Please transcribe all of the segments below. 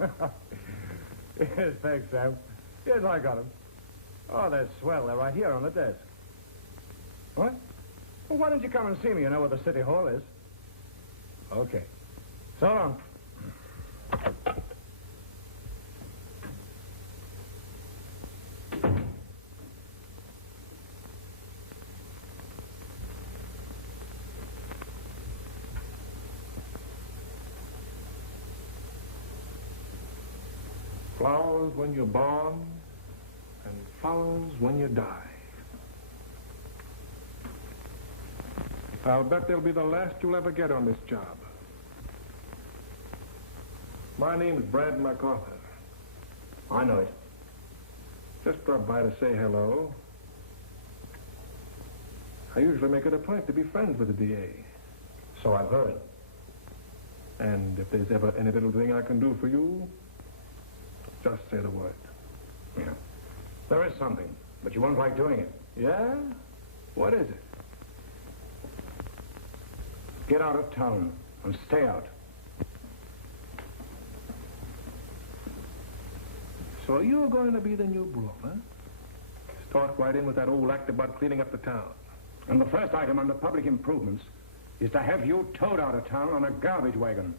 Yes, thanks, Sam. Yes, I got them. Oh, they're swell. They're right here on the desk. What? Well, why don't you come and see me? You know where the city hall is. Okay. So long. Flowers when you're born, and flowers when you die. I'll bet they'll be the last you'll ever get on this job. My name's Brad McArthur. I know it. Just dropped by to say hello. I usually make it a point to be friends with the DA. So I've heard. And if there's ever any little thing I can do for you, just say the word. Yeah. There is something, but you won't like doing it. Yeah? What is it? Get out of town and stay out. So you're going to be the new broom, huh? Start right in with that old act about cleaning up the town. And the first item under public improvements is to have you towed out of town on a garbage wagon.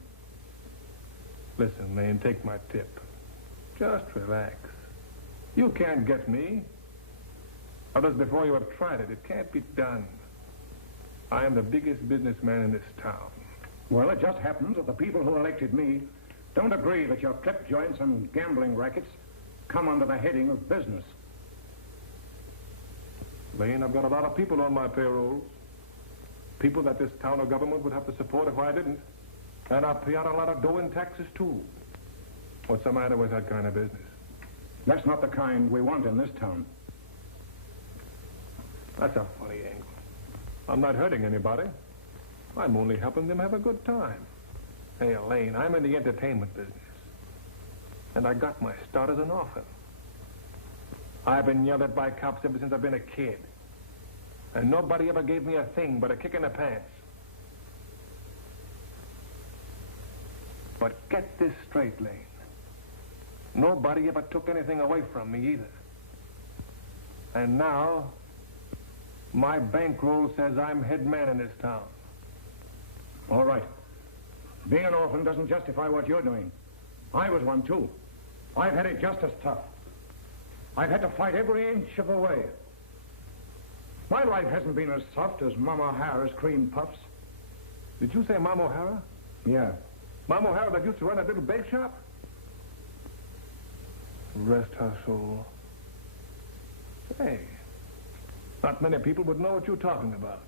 Listen, Lane, take my tip. Just relax. You can't get me. Others before you have tried it. It can't be done. I am the biggest businessman in this town. Well, it just happens that the people who elected me don't agree that your clip joints and gambling rackets come under the heading of business. Lane, I've got a lot of people on my payrolls. People that this town or government would have to support if I didn't. And I pay out a lot of dough in taxes, too. What's the matter with that kind of business? That's not the kind we want in this town. That's a funny angle. I'm not hurting anybody. I'm only helping them have a good time. Hey, Elaine, I'm in the entertainment business. And I got my start as an orphan. I've been yelled at by cops ever since I've been a kid. And nobody ever gave me a thing but a kick in the pants. But get this straight, Lane. Nobody ever took anything away from me either. And now, my bankroll says I'm head man in this town. All right. Being an orphan doesn't justify what you're doing. I was one, too. I've had it just as tough. I've had to fight every inch of the way. My life hasn't been as soft as Mama O'Hara's cream puffs. Did you say Mama O'Hara? Yeah. Mama O'Hara that used to run that little bake shop? Rest her soul. Hey, not many people would know what you're talking about.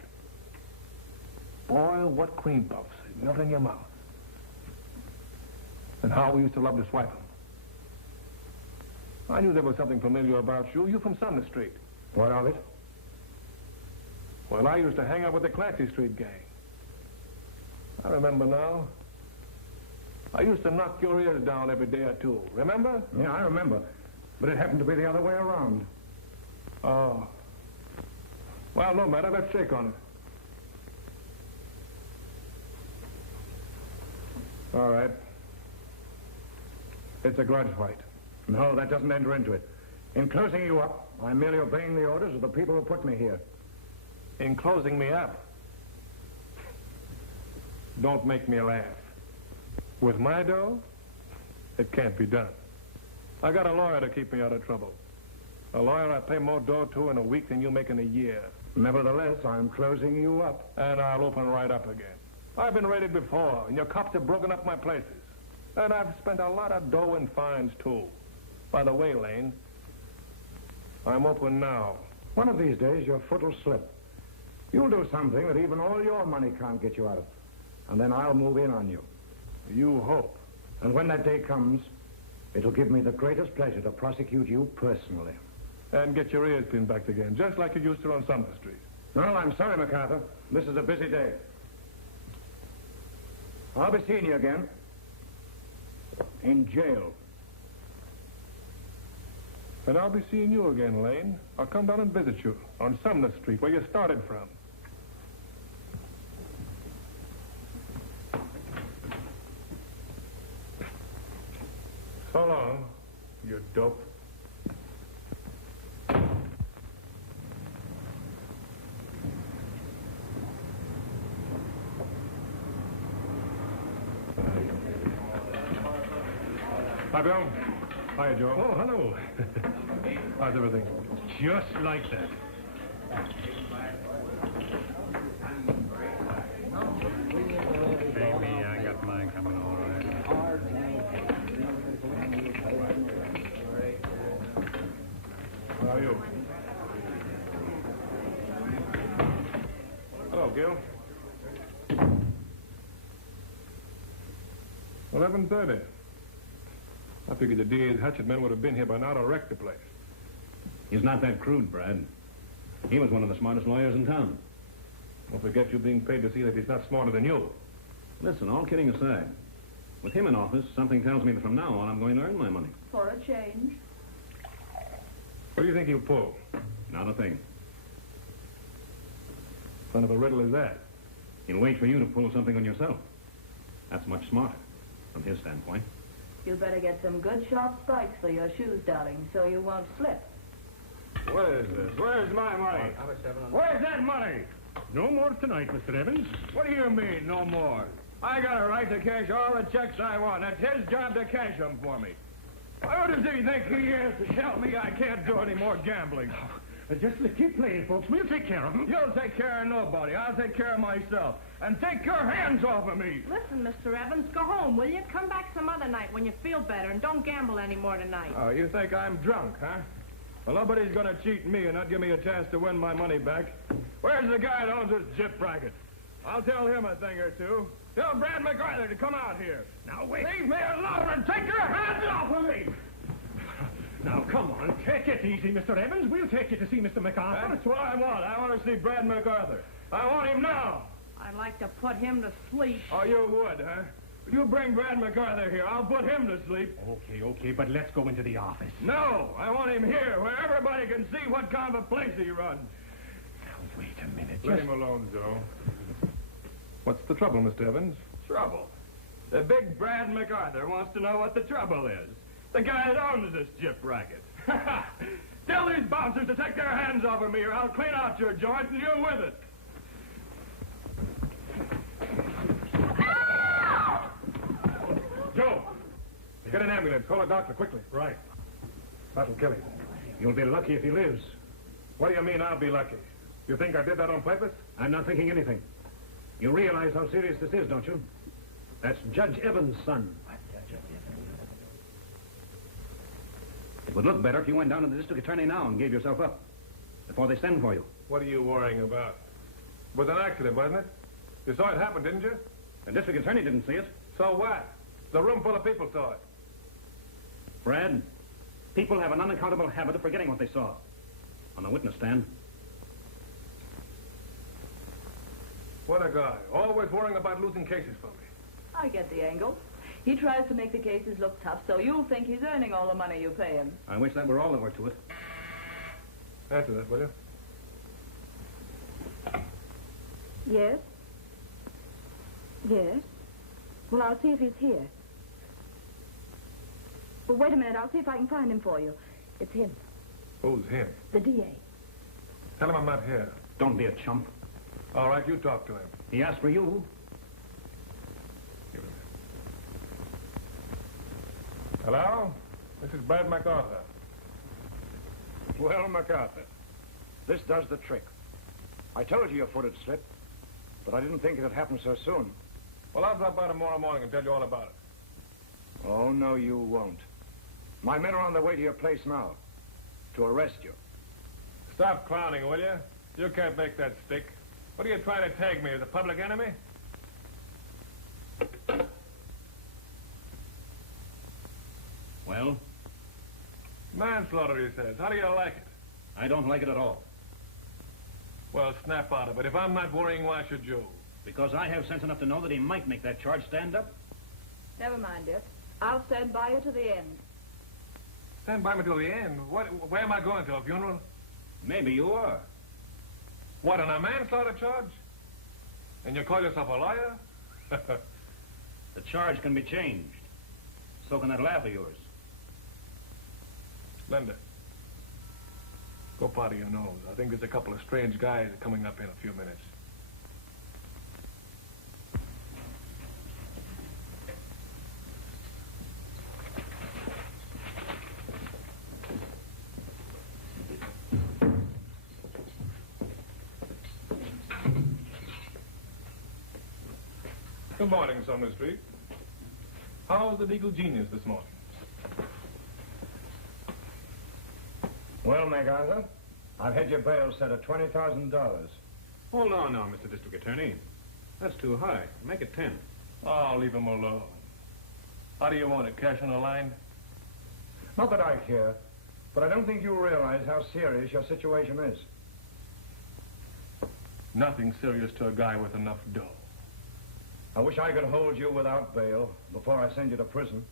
Boy, what cream puffs. Melt in your mouth. And how we used to love to swipe them. I knew there was something familiar about you. You're from Sumner Street. What of it? Well, I used to hang out with the Clancy Street gang. I remember now. I used to knock your ears down every day or two. Remember? Yeah, I remember. But it happened to be the other way around. Oh. Well, no matter. Let's shake on it. All right. It's a grudge fight. No, that doesn't enter into it. In closing you up, I'm merely obeying the orders of the people who put me here. In closing me up? Don't make me laugh. With my dough, it can't be done. I got a lawyer to keep me out of trouble. A lawyer I pay more dough to in a week than you make in a year. Nevertheless, I'm closing you up. And I'll open right up again. I've been raided before, and your cops have broken up my places. And I've spent a lot of dough in fines, too. By the way, Lane, I'm open now. One of these days, your foot will slip. You'll do something that even all your money can't get you out of. And then I'll move in on you. You hope. And when that day comes, it'll give me the greatest pleasure to prosecute you personally. And get your ears pinned back again, just like you used to on Sumner Street. Well, I'm sorry, McArthur. This is a busy day. I'll be seeing you again. In jail. And I'll be seeing you again, Lane. I'll come down and visit you on Sumner Street, where you started from. So long, you dope. Hi, Bill. Hi, Joe. Oh, hello. How's everything? Just like that. Baby, I got mine coming all right. How are you? Hello, Gil. 11:30. I figured the DA's hatchet men would have been here by now to wreck the place. He's not that crude, Brad. He was one of the smartest lawyers in town. Don't forget you're being paid to see that he's not smarter than you. Listen, all kidding aside, with him in office, something tells me that from now on I'm going to earn my money. For a change. What do you think he'll pull? Not a thing. What kind of a riddle is that? He'll wait for you to pull something on yourself. That's much smarter, from his standpoint. You better get some good sharp spikes for your shoes, darling, so you won't slip. What is this? Where's my money? Where's that money? No more tonight, Mr. Evans. What do you mean, no more? I got a right to cash all the checks I want. That's his job to cash them for me. Who does he think he is to tell me I can't do any more gambling? Just keep playing, folks. We'll take care of him. You'll take care of nobody. I'll take care of myself. And take your hands off of me. Listen, Mr. Evans, go home, will you? Come back some other night when you feel better, and don't gamble anymore tonight. Oh, you think I'm drunk, huh? Well, nobody's gonna cheat me and not give me a chance to win my money back. Where's the guy that owns this jip racket? I'll tell him a thing or two. Tell Brad McArthur to come out here. Now, wait. Leave me alone and take your hands off of me! Now, come on. Take it easy, Mr. Evans. We'll take you to see Mr. McArthur. That's what I want. I want to see Brad McArthur. I want him now. I'd like to put him to sleep. Oh, you would, huh? You bring Brad McArthur here. I'll put him to sleep. Okay, but let's go into the office. No, I want him here where everybody can see what kind of a place he runs. Now, wait a minute. Let him alone, Joe. What's the trouble, Mr. Evans? Trouble? The big Brad McArthur wants to know what the trouble is. The guy that owns this jip racket. Tell these bouncers to take their hands off of me or I'll clean out your joint and you with it. Joe! Get an ambulance. Call a doctor, quickly. Right. That'll kill him. You'll be lucky if he lives. What do you mean I'll be lucky? You think I did that on purpose? I'm not thinking anything. You realize how serious this is, don't you? That's Judge Evans' son. It would look better if you went down to the district attorney now and gave yourself up before they send for you. What are you worrying about? It was an accident, wasn't it? You saw it happen, didn't you? The district attorney didn't see it. So what? The room full of people saw it. Brad, people have an unaccountable habit of forgetting what they saw. On the witness stand. What a guy. Always worrying about losing cases for me. I get the angle. He tries to make the cases look tough, so you'll think he's earning all the money you pay him. I wish that were all there were to it. Answer that, will you? Yes? Yes? Well, I'll see if he's here. Well, wait a minute. I'll see if I can find him for you. It's him. Who's him? The DA. Tell him I'm not here. Don't be a chump. All right, you talk to him. He asked for you. Hello? This is Brad McArthur. Well, McArthur, this does the trick. I told you your foot had slipped, but I didn't think it had happened so soon. Well, I'll drop by tomorrow morning and tell you all about it. Oh, no, you won't. My men are on their way to your place now to arrest you. Stop clowning, will you? You can't make that stick. What are you trying to tag me as a public enemy? Well, Manslaughter, he says. How do you like it? I don't like it at all. Well, snap out of it. If I'm not worrying, why should you? Because I have sense enough to know that he might make that charge stand up. Never mind, dear. I'll stand by you to the end. Stand by me till the end. Where am I going to? A funeral? Maybe you are. What, on a manslaughter charge? And you call yourself a liar? The charge can be changed. So can that laugh of yours. Linda, go powder your nose. I think there's a couple of strange guys coming up in a few minutes. Good morning, Sumner Street. How's the legal genius this morning? Well, McArthur, I've had your bail set at $20,000. Hold on now, Mr. District Attorney. That's too high. Make it 10. Oh, leave him alone. How do you want it, cash on the line? Not that I care, but I don't think you realize how serious your situation is. Nothing serious to a guy with enough dough. I wish I could hold you without bail before I send you to prison.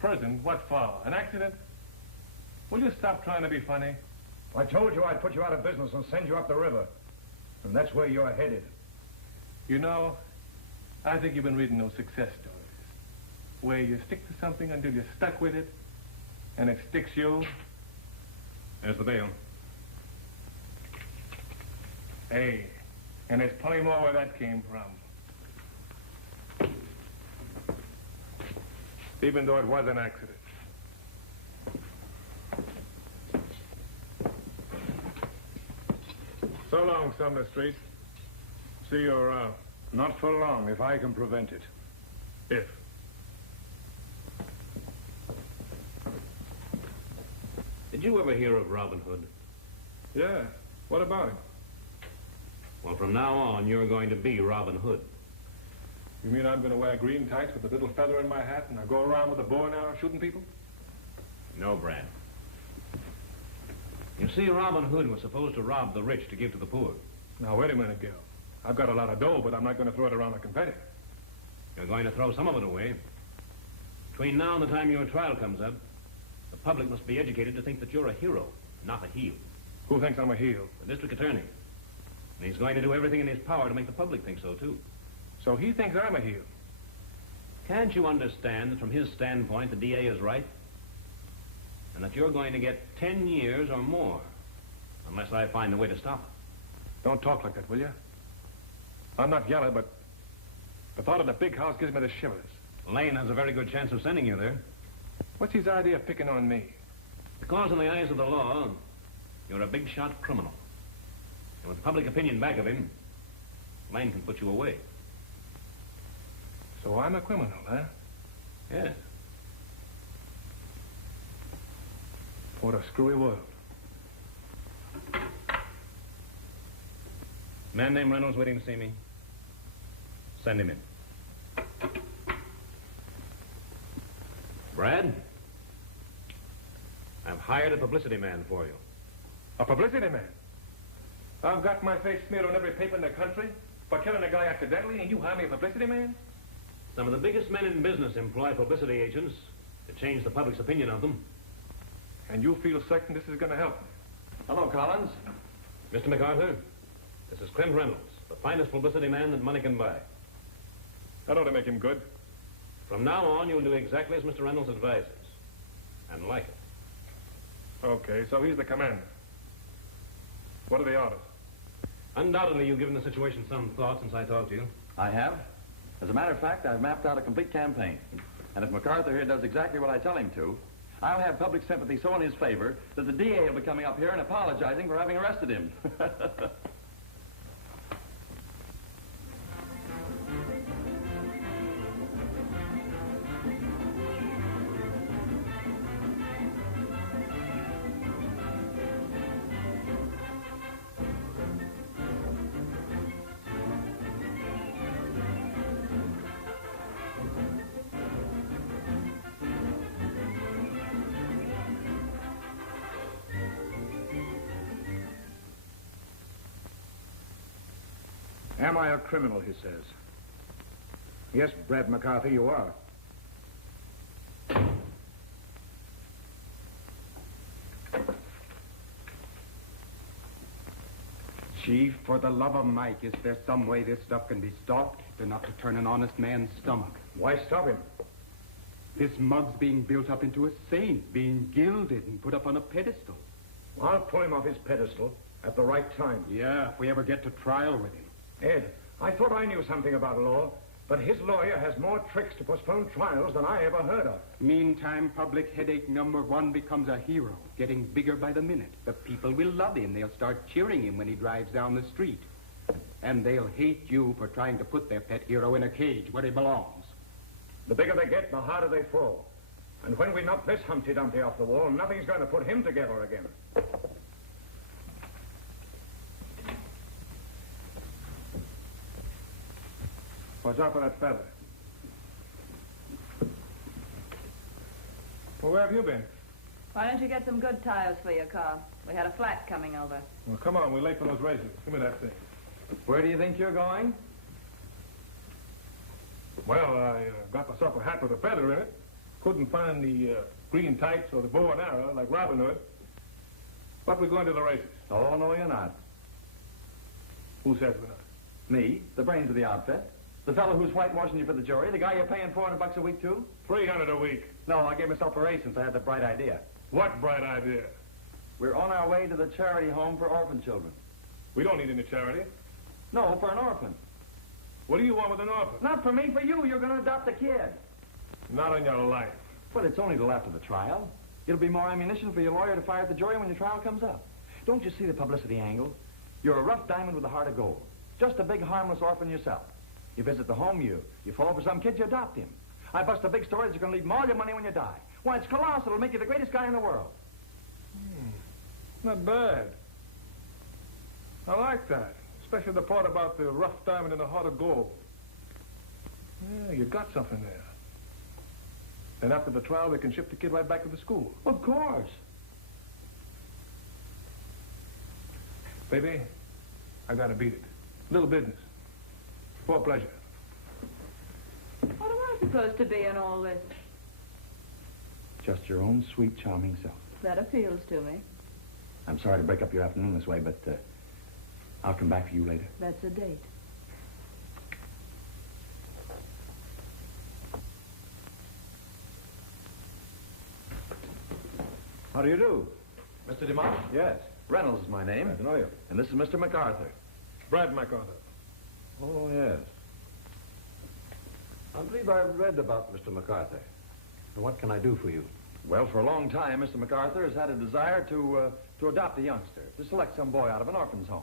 Prison? What for? An accident? Will you stop trying to be funny? I told you I'd put you out of business and send you up the river. And that's where you're headed. You know, I think you've been reading those success stories, where you stick to something until you're stuck with it, and it sticks you. There's the bail. Hey, and there's plenty more where that came from. Even though it was an accident. So long, Sumner Street. See you around. Not for long, if I can prevent it. If. Did you ever hear of Robin Hood? Yeah. What about him? Well, from now on, you're going to be Robin Hood. You mean I'm going to wear green tights with a little feather in my hat and I go around with a bow and arrow shooting people? No, Brad. You see, Robin Hood was supposed to rob the rich to give to the poor. Now, wait a minute, Gil. I've got a lot of dough, but I'm not going to throw it around like confetti. You're going to throw some of it away. Between now and the time your trial comes up, the public must be educated to think that you're a hero, not a heel. Who thinks I'm a heel? The district attorney. And he's going to do everything in his power to make the public think so, too. So he thinks I'm a heel. Can't you understand that from his standpoint, the DA is right? And that you're going to get 10 years or more, unless I find a way to stop it. Don't talk like that, will you? I'm not yelling, but the thought of the big house gives me the shivers. Lane has a very good chance of sending you there. What's his idea of picking on me? Because in the eyes of the law, you're a big-shot criminal. And with public opinion back of him, Lane can put you away. So I'm a criminal, huh? Yes. What a screwy world. Man named Reynolds waiting to see me. Send him in. Brad, I've hired a publicity man for you. A publicity man? I've got my face smeared on every paper in the country for killing a guy accidentally, and you hire me a publicity man? Some of the biggest men in business employ publicity agents to change the public's opinion of them. And you feel certain this is going to help me? Hello, Collins. Mr. McArthur, this is Clint Reynolds, the finest publicity man that money can buy. That ought to make him good. From now on, you'll do exactly as Mr. Reynolds advises. And like it. Okay, so he's the commander. What are the orders? Undoubtedly, you've given the situation some thought since I talked to you. I have. As a matter of fact, I've mapped out a complete campaign. And if McArthur here does exactly what I tell him to, I'll have public sympathy so in his favor that the DA will be coming up here and apologizing for having arrested him. Am I a criminal, he says. Yes, Brad McArthur, you are. Chief, for the love of Mike, is there some way this stuff can be stopped enough to turn an honest man's stomach? Why stop him? This mug's being built up into a saint, being gilded and put up on a pedestal. I'll pull him off his pedestal at the right time. Yeah, if we ever get to trial with him. Ed, I thought I knew something about law, but his lawyer has more tricks to postpone trials than I ever heard of. Meantime, public headache number one becomes a hero, getting bigger by the minute. The people will love him. They'll start cheering him when he drives down the street. And they'll hate you for trying to put their pet hero in a cage where he belongs. The bigger they get, the harder they fall. And when we knock this Humpty Dumpty off the wall, nothing's going to put him together again. What's up with that fella? Well, where have you been? Why don't you get some good tires for your car? We had a flat coming over. Well, come on, we're late for those races. Give me that thing. Where do you think you're going? Well, I got myself a hat with a feather in it. Couldn't find the green tights or the bow and arrow like Robin Hood. But we're going to the races. Oh, no, you're not. Who says we're not? Me, the brains of the outfit. The fellow who's whitewashing you for the jury. The guy you're paying $400 a week to. $300 a week. No, I gave myself a raise since I had the bright idea. What bright idea? We're on our way to the charity home for orphan children. We don't need any charity. No, for an orphan. What do you want with an orphan? Not for me, for you. You're going to adopt a kid. Not on your life. But it's only till after the trial. It'll be more ammunition for your lawyer to fire at the jury when your trial comes up. Don't you see the publicity angle? You're a rough diamond with a heart of gold. Just a big, harmless orphan yourself. You visit the home, you fall for some kid, you adopt him. I bust a big story that you're going to leave him all your money when you die. Why, it's colossal. It'll make you the greatest guy in the world. Not bad. I like that. Especially the part about the rough diamond and the heart of gold. Yeah, you got something there. And after the trial, they can ship the kid right back to the school. Of course. Baby, I gotta beat it. Little business. For pleasure. What am I supposed to be in all this? Just your own sweet, charming self. That appeals to me. I'm sorry to break up your afternoon this way, but I'll come back for you later. That's a date. How do you do? Mr. DeMont? Yes. Reynolds is my name. I know you. And this is Mr. McArthur. Brad McArthur. Oh, yes. I believe I've read about Mr. McArthur. And what can I do for you? Well, for a long time, Mr. McArthur has had a desire to adopt a youngster, to select some boy out of an orphan's home.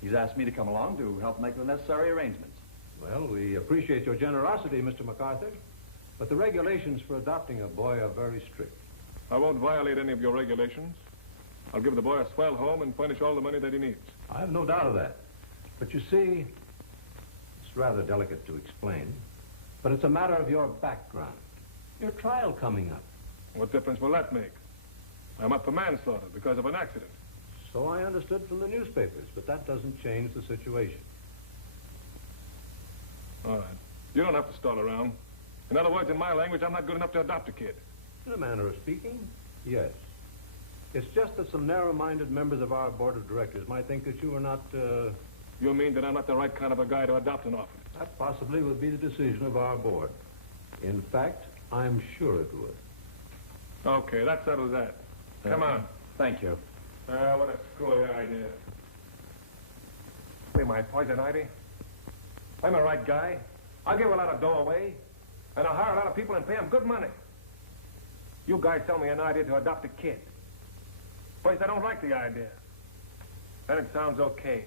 He's asked me to come along to help make the necessary arrangements. Well, we appreciate your generosity, Mr. McArthur. But the regulations for adopting a boy are very strict. I won't violate any of your regulations. I'll give the boy a swell home and furnish all the money that he needs. I have no doubt of that. But you see, it's rather delicate to explain, but it's a matter of your background. Your trial coming up. What difference will that make? I'm up for manslaughter because of an accident. So I understood from the newspapers, but that doesn't change the situation. All right. You don't have to stall around. In other words, in my language, I'm not good enough to adopt a kid. In a manner of speaking, yes. It's just that some narrow-minded members of our board of directors might think that you are not, You mean that I'm not the right kind of a guy to adopt an orphan? That possibly would be the decision of our board. In fact, I'm sure it would. Okay, that settles that. Come on. Thank you. What a screwy idea. See my poison ivy? I'm a right guy. I'll give a lot of dough away, and I'll hire a lot of people and pay them good money. You guys sell me an idea to adopt a kid. First, I don't like the idea. Then it sounds okay.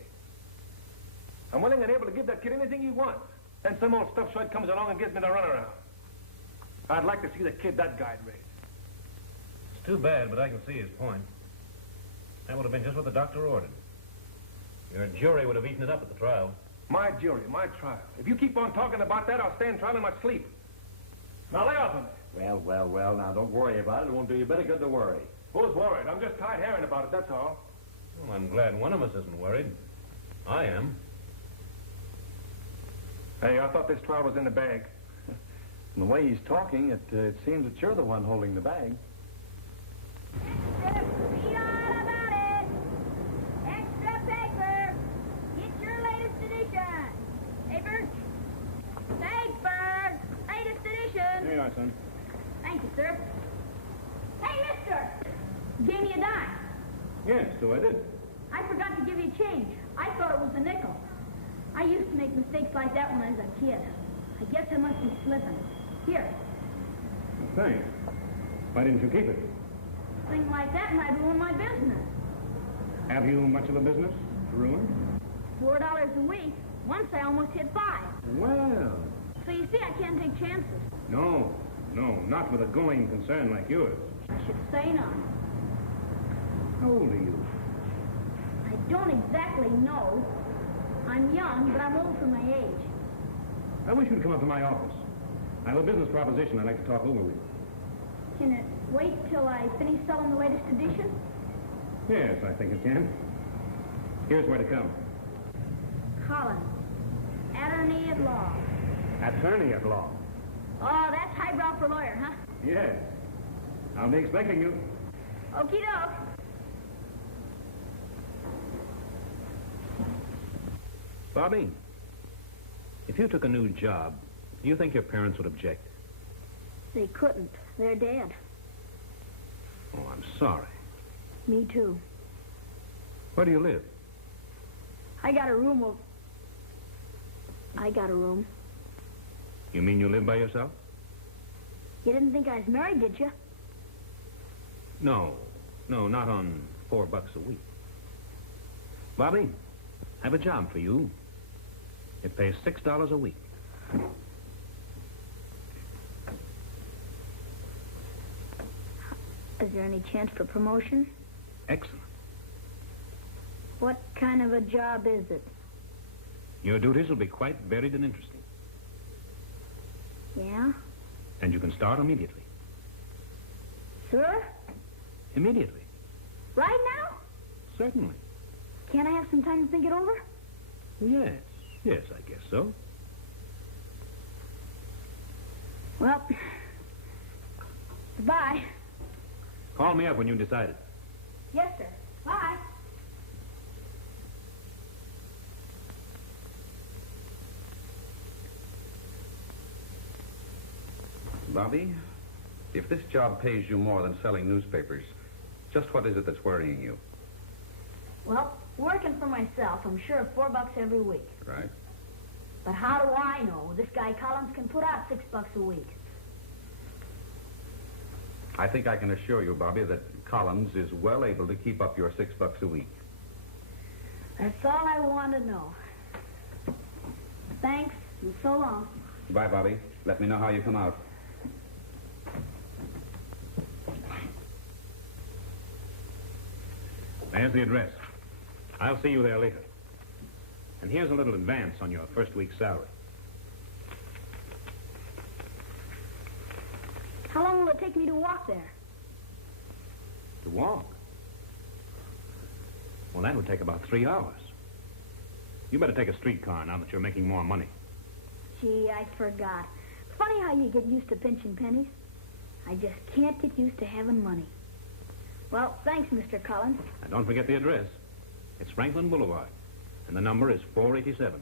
I'm willing and able to give that kid anything he wants. Then some old stuff short comes along and gives me the runaround. I'd like to see the kid that guy'd raise. It's too bad, but I can see his point. That would have been just what the doctor ordered. Your jury would have eaten it up at the trial. My jury, my trial. If you keep on talking about that, I'll stand trial in my sleep. Now lay off of me. Well, now don't worry about it. It won't do you better good to worry. Who's worried? I'm just tired hearing about it, that's all. Well, I'm glad one of us isn't worried. I am. Hey, I thought this trial was in the bag. From the way he's talking, it seems that you're the one holding the bag. Extra, read all about it. Extra paper. Get your latest edition. Paper. Latest edition. Here you are, son. Thank Yes, so I did. I forgot to give you change. I thought it was a nickel. I used to make mistakes like that when I was a kid. I guess I must be slipping. Here. Thanks. Why didn't you keep it? Things like that might ruin my business. Have you much of a business to ruin? $4 a week. Once I almost hit 5. Well. So you see, I can't take chances. No, not with a going concern like yours. I should say not. How old are you? I don't exactly know. I'm young, but I'm old for my age. I wish you'd come up to my office. I have a business proposition I'd like to talk over with you. Can it wait till I finish selling the latest edition? Yes, I think it can. Here's where to come. Collins, attorney at law. Attorney at law? Oh, that's highbrow for lawyer, huh? Yes. I'll be expecting you. Okie doke. Bobby, if you took a new job, do you think your parents would object? They couldn't. They're dead. Oh, I'm sorry. Me too. Where do you live? I got a room. You mean you live by yourself? You didn't think I was married, did you? No, not on $4 a week. Bobby, I have a job for you. It pays $6 a week. Is there any chance for promotion? Excellent. What kind of a job is it? Your duties will be quite varied and interesting. Yeah? And you can start immediately. Sir? Immediately. Right now? Certainly. Can't I have some time to think it over? Yes, I guess so. Well, goodbye. Call me up when you decided. Yes, sir. Bye. Bobby, if this job pays you more than selling newspapers, just what is it that's worrying you? Well, working for myself, I'm sure of $4 every week. Right. But how do I know this guy Collins can put out $6 a week? I think I can assure you, Bobby, that Collins is well able to keep up your $6 a week. That's all I want to know. Thanks, and so long. Bye, Bobby. Let me know how you come out. There's the address. I'll see you there later. And here's a little advance on your first week's salary. How long will it take me to walk there? To walk? Well, that would take about 3 hours. You better take a streetcar now that you're making more money. Gee, I forgot. Funny how you get used to pinching pennies. I just can't get used to having money. Well, thanks, Mr. Collins. Now, don't forget the address. It's Franklin Boulevard, and the number is 487.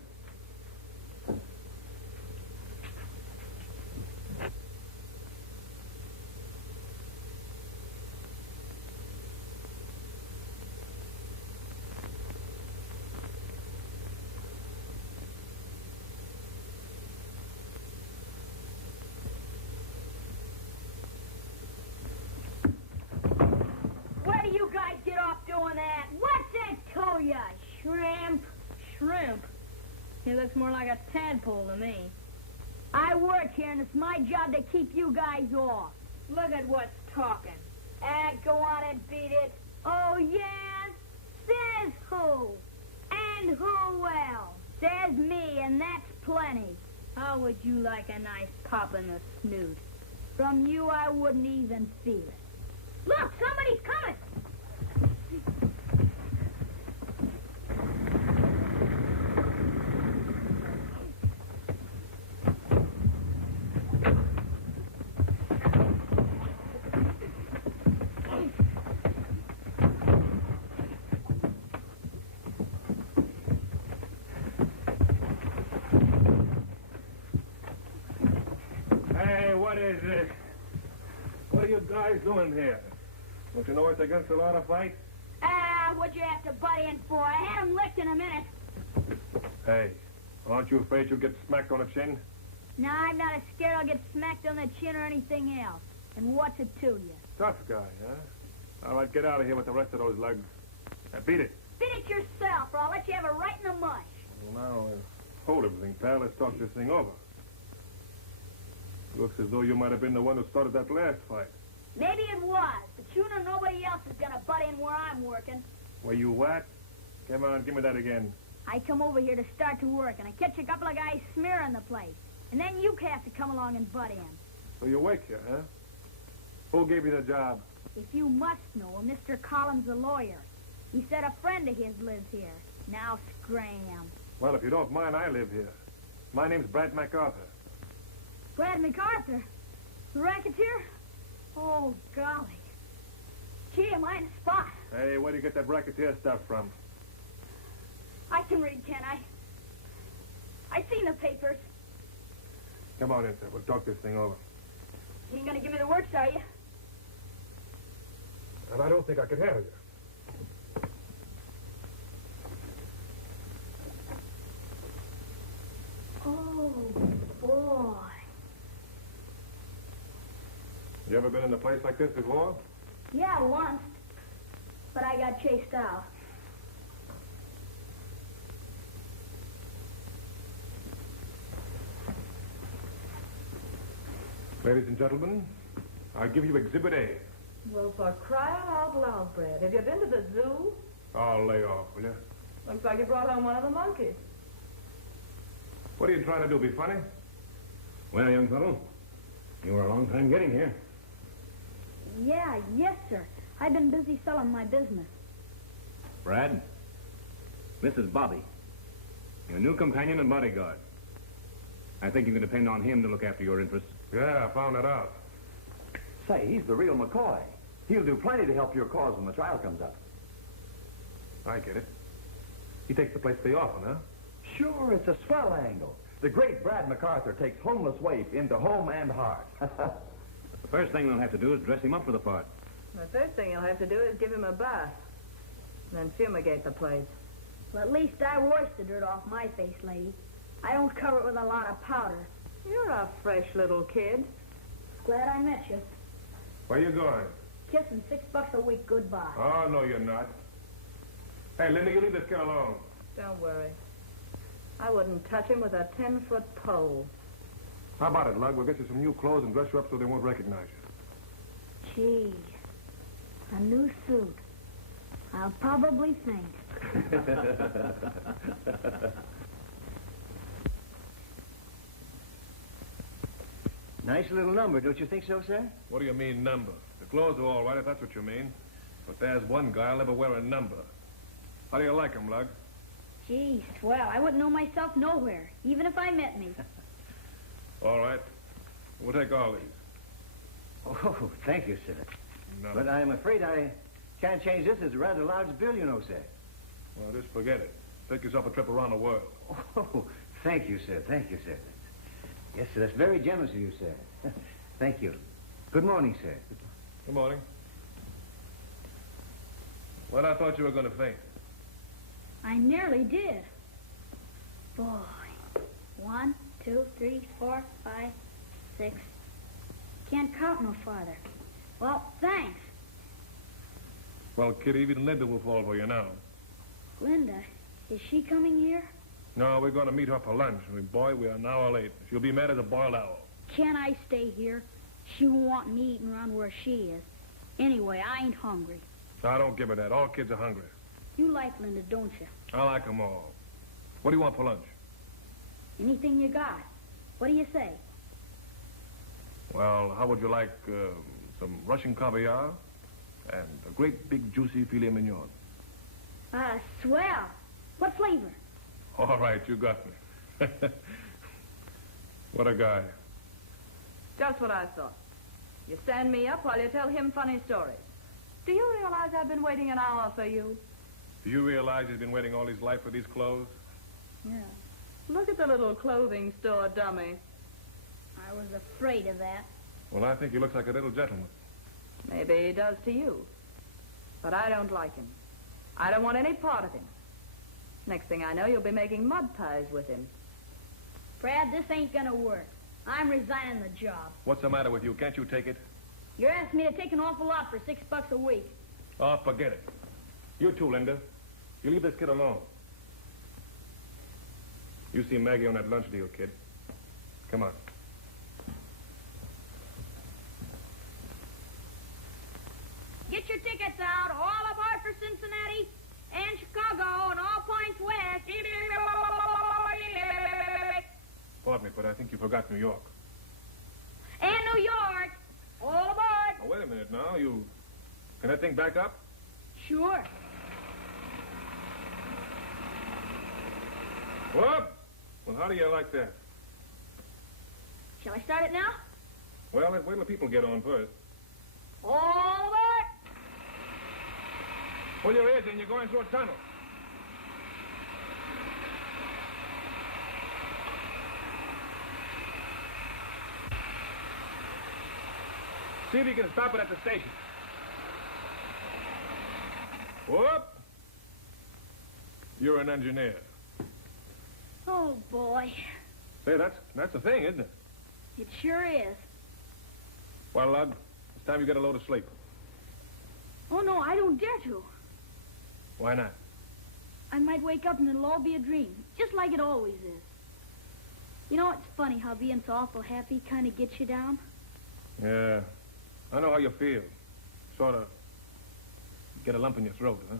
Where do you guys get off doing that? What's that to ya? Shrimp? Shrimp? He looks more like a tadpole to me. I work here, and it's my job to keep you guys off. Look at what's talking. Go on and beat it. Oh, yes? Says who? And who else? Says me, and that's plenty. How would you like a nice pop in the snoot? From you, I wouldn't even feel it. Look, somebody's coming. Hey, what is this? What are you guys doing here? Don't you know it's against the law to fight? what'd you have to butt in for? I had him licked in a minute. Hey, aren't you afraid you'll get smacked on the chin? No, I'm not as scared I'll get smacked on the chin or anything else. And what's it to you? Tough guy, huh? All right, get out of here with the rest of those lugs. Now, beat it. Beat it yourself, or I'll let you have it right in the mush. Well, now, hold everything, pal. Let's talk this thing over. Looks as though you might have been the one who started that last fight. Maybe it was, but you know nobody else is gonna butt in where I'm working. Were you what? Come on, give me that again. I come over here to start to work, and I catch a couple of guys smearing the place. And then you have to come along and butt in. So you work here, huh? Who gave you the job? If you must know, Mr. Collins, a lawyer. He said a friend of his lives here. Now scram. Well, if you don't mind, I live here. My name's Brad McArthur. Brad McArthur? The racketeer? Oh, golly. Gee, am I in a spot? Hey, where do you get that racketeer stuff from? I can read, can I? I seen the papers. Come on in, sir. We'll talk this thing over. You ain't gonna give me the works, are you? And I don't think I could handle you. Oh, boy. You ever been in a place like this before? Yeah, once. But I got chased out. Ladies and gentlemen, I give you Exhibit A. Well, for crying out loud, Brad, have you been to the zoo? Oh, lay off, will you? Looks like you brought home one of the monkeys. What are you trying to do, be funny? Well, young fellow, you were a long time getting here. Yeah, yes, sir. I've been busy selling my business. Brad, this is Bobby, your new companion and bodyguard. I think you can depend on him to look after your interests. Yeah, I found that out. Say, he's the real McCoy. He'll do plenty to help your cause when the trial comes up. I get it. He takes the place they often, huh? Sure, it's a swell angle. The great Brad McArthur takes homeless waif into home and heart. The first thing they'll have to do is dress him up for the part. The first thing you'll have to do is give him a bath. And then fumigate the place. Well, at least I wash the dirt off my face, lady. I don't cover it with a lot of powder. You're a fresh little kid. Glad I met you. Where you going? Kissing $6 a week goodbye. Oh, no, you're not. Hey, Linda, you leave this kid alone. Don't worry. I wouldn't touch him with a 10-foot pole. How about it, Lug? We'll get you some new clothes and dress you up so they won't recognize you. Gee, a new suit. I'll probably think. Nice little number, don't you think so, sir? What do you mean, number? The clothes are all right, if that's what you mean. But there's one guy I'll never wear a number. How do you like him, Lug? Gee, swell. I wouldn't know myself nowhere, even if I met me. All right. We'll take all these. Oh, thank you, sir. No. But I'm afraid I can't change this. It's a rather large bill, you know, sir. Well, just forget it. Take yourself a trip around the world. Oh, thank you, sir. Thank you, sir. Yes, sir, that's very generous of you, sir. Thank you. Good morning, sir. Good morning. Well, I thought you were going to faint. I nearly did. Boy. 1, 2, 3, 4, 5, 6. Can't count no farther. Well, thanks. Well, kid, even Linda will fall for you now. Linda, is she coming here? No, we're going to meet her for lunch. And boy, we are an hour late. She'll be mad as a boiled owl. Can't I stay here? She won't want me eating around where she is. Anyway, I ain't hungry. I don't give her that. All kids are hungry. You like Linda, don't you? I like them all. What do you want for lunch? Anything you got. What do you say? Well, how would you like some Russian caviar and a great big juicy filet mignon? Swell. What flavor? All right, you got me. What a guy. Just what I thought. You stand me up while you tell him funny stories. Do you realize I've been waiting an hour for you? Do you realize he's been waiting all his life for these clothes? Yeah. Look at the little clothing store dummy. I was afraid of that. Well, I think he looks like a little gentleman. Maybe he does to you. But I don't like him. I don't want any part of him. Next thing I know, you'll be making mud pies with him. Brad, this ain't gonna work. I'm resigning the job. What's the matter with you? Can't you take it? You're asking me to take an awful lot for $6 a week. Oh, forget it. You too, Linda. You leave this kid alone. You see Maggie on that lunch deal, kid. Come on. Get your tickets out. All aboard for Cincinnati and Chicago and all points west. Pardon me, but I think you forgot New York. And New York. All aboard. Oh, wait a minute now. Can that thing back up? Sure. What? Well, how do you like that? Shall I start it now? Well, wait till the people get on first. All aboard. Pull your ears in. You're going through a tunnel. See if you can stop it at the station. Whoop! You're an engineer. Oh, boy. Say, that's the thing, isn't it? It sure is. Well, Lug, it's time you get a load of sleep. Oh, no, I don't dare to. Why not? I might wake up and it'll all be a dream, just like it always is. You know, it's funny how being so awful happy kind of gets you down. Yeah. I know how you feel. Sort of get a lump in your throat, huh?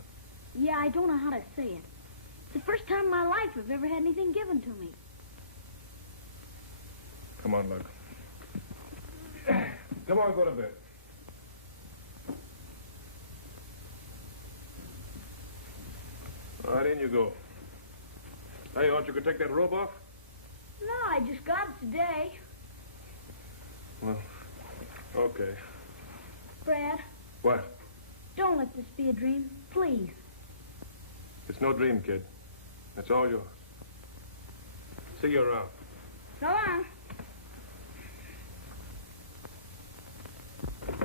Yeah, I don't know how to say it. It's the first time in my life I've ever had anything given to me. Come on, Lug. Come on, go to bed. All right, in you go. Hey, aren't you going to take that robe off? No, I just got it today. Well, okay. Brad, What? don't let this be a dream, please. It's no dream, kid. It's all yours. See you around. So long.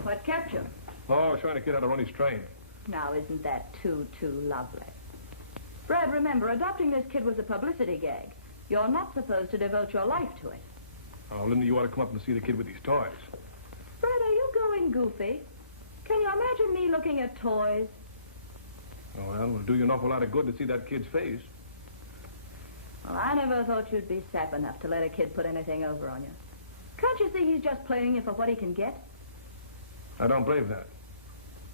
What kept you? Oh, I was trying to get how to run his train. Now, isn't that too lovely? Brad, remember, adopting this kid was a publicity gag. You're not supposed to devote your life to it. Oh, Linda, you ought to come up and see the kid with these toys. Brad, are you going goofy? Can you imagine me looking at toys? Oh, well, it'll do you an awful lot of good to see that kid's face. Well, I never thought you'd be sap enough to let a kid put anything over on you. Can't you see he's just playing you for what he can get? I don't believe that.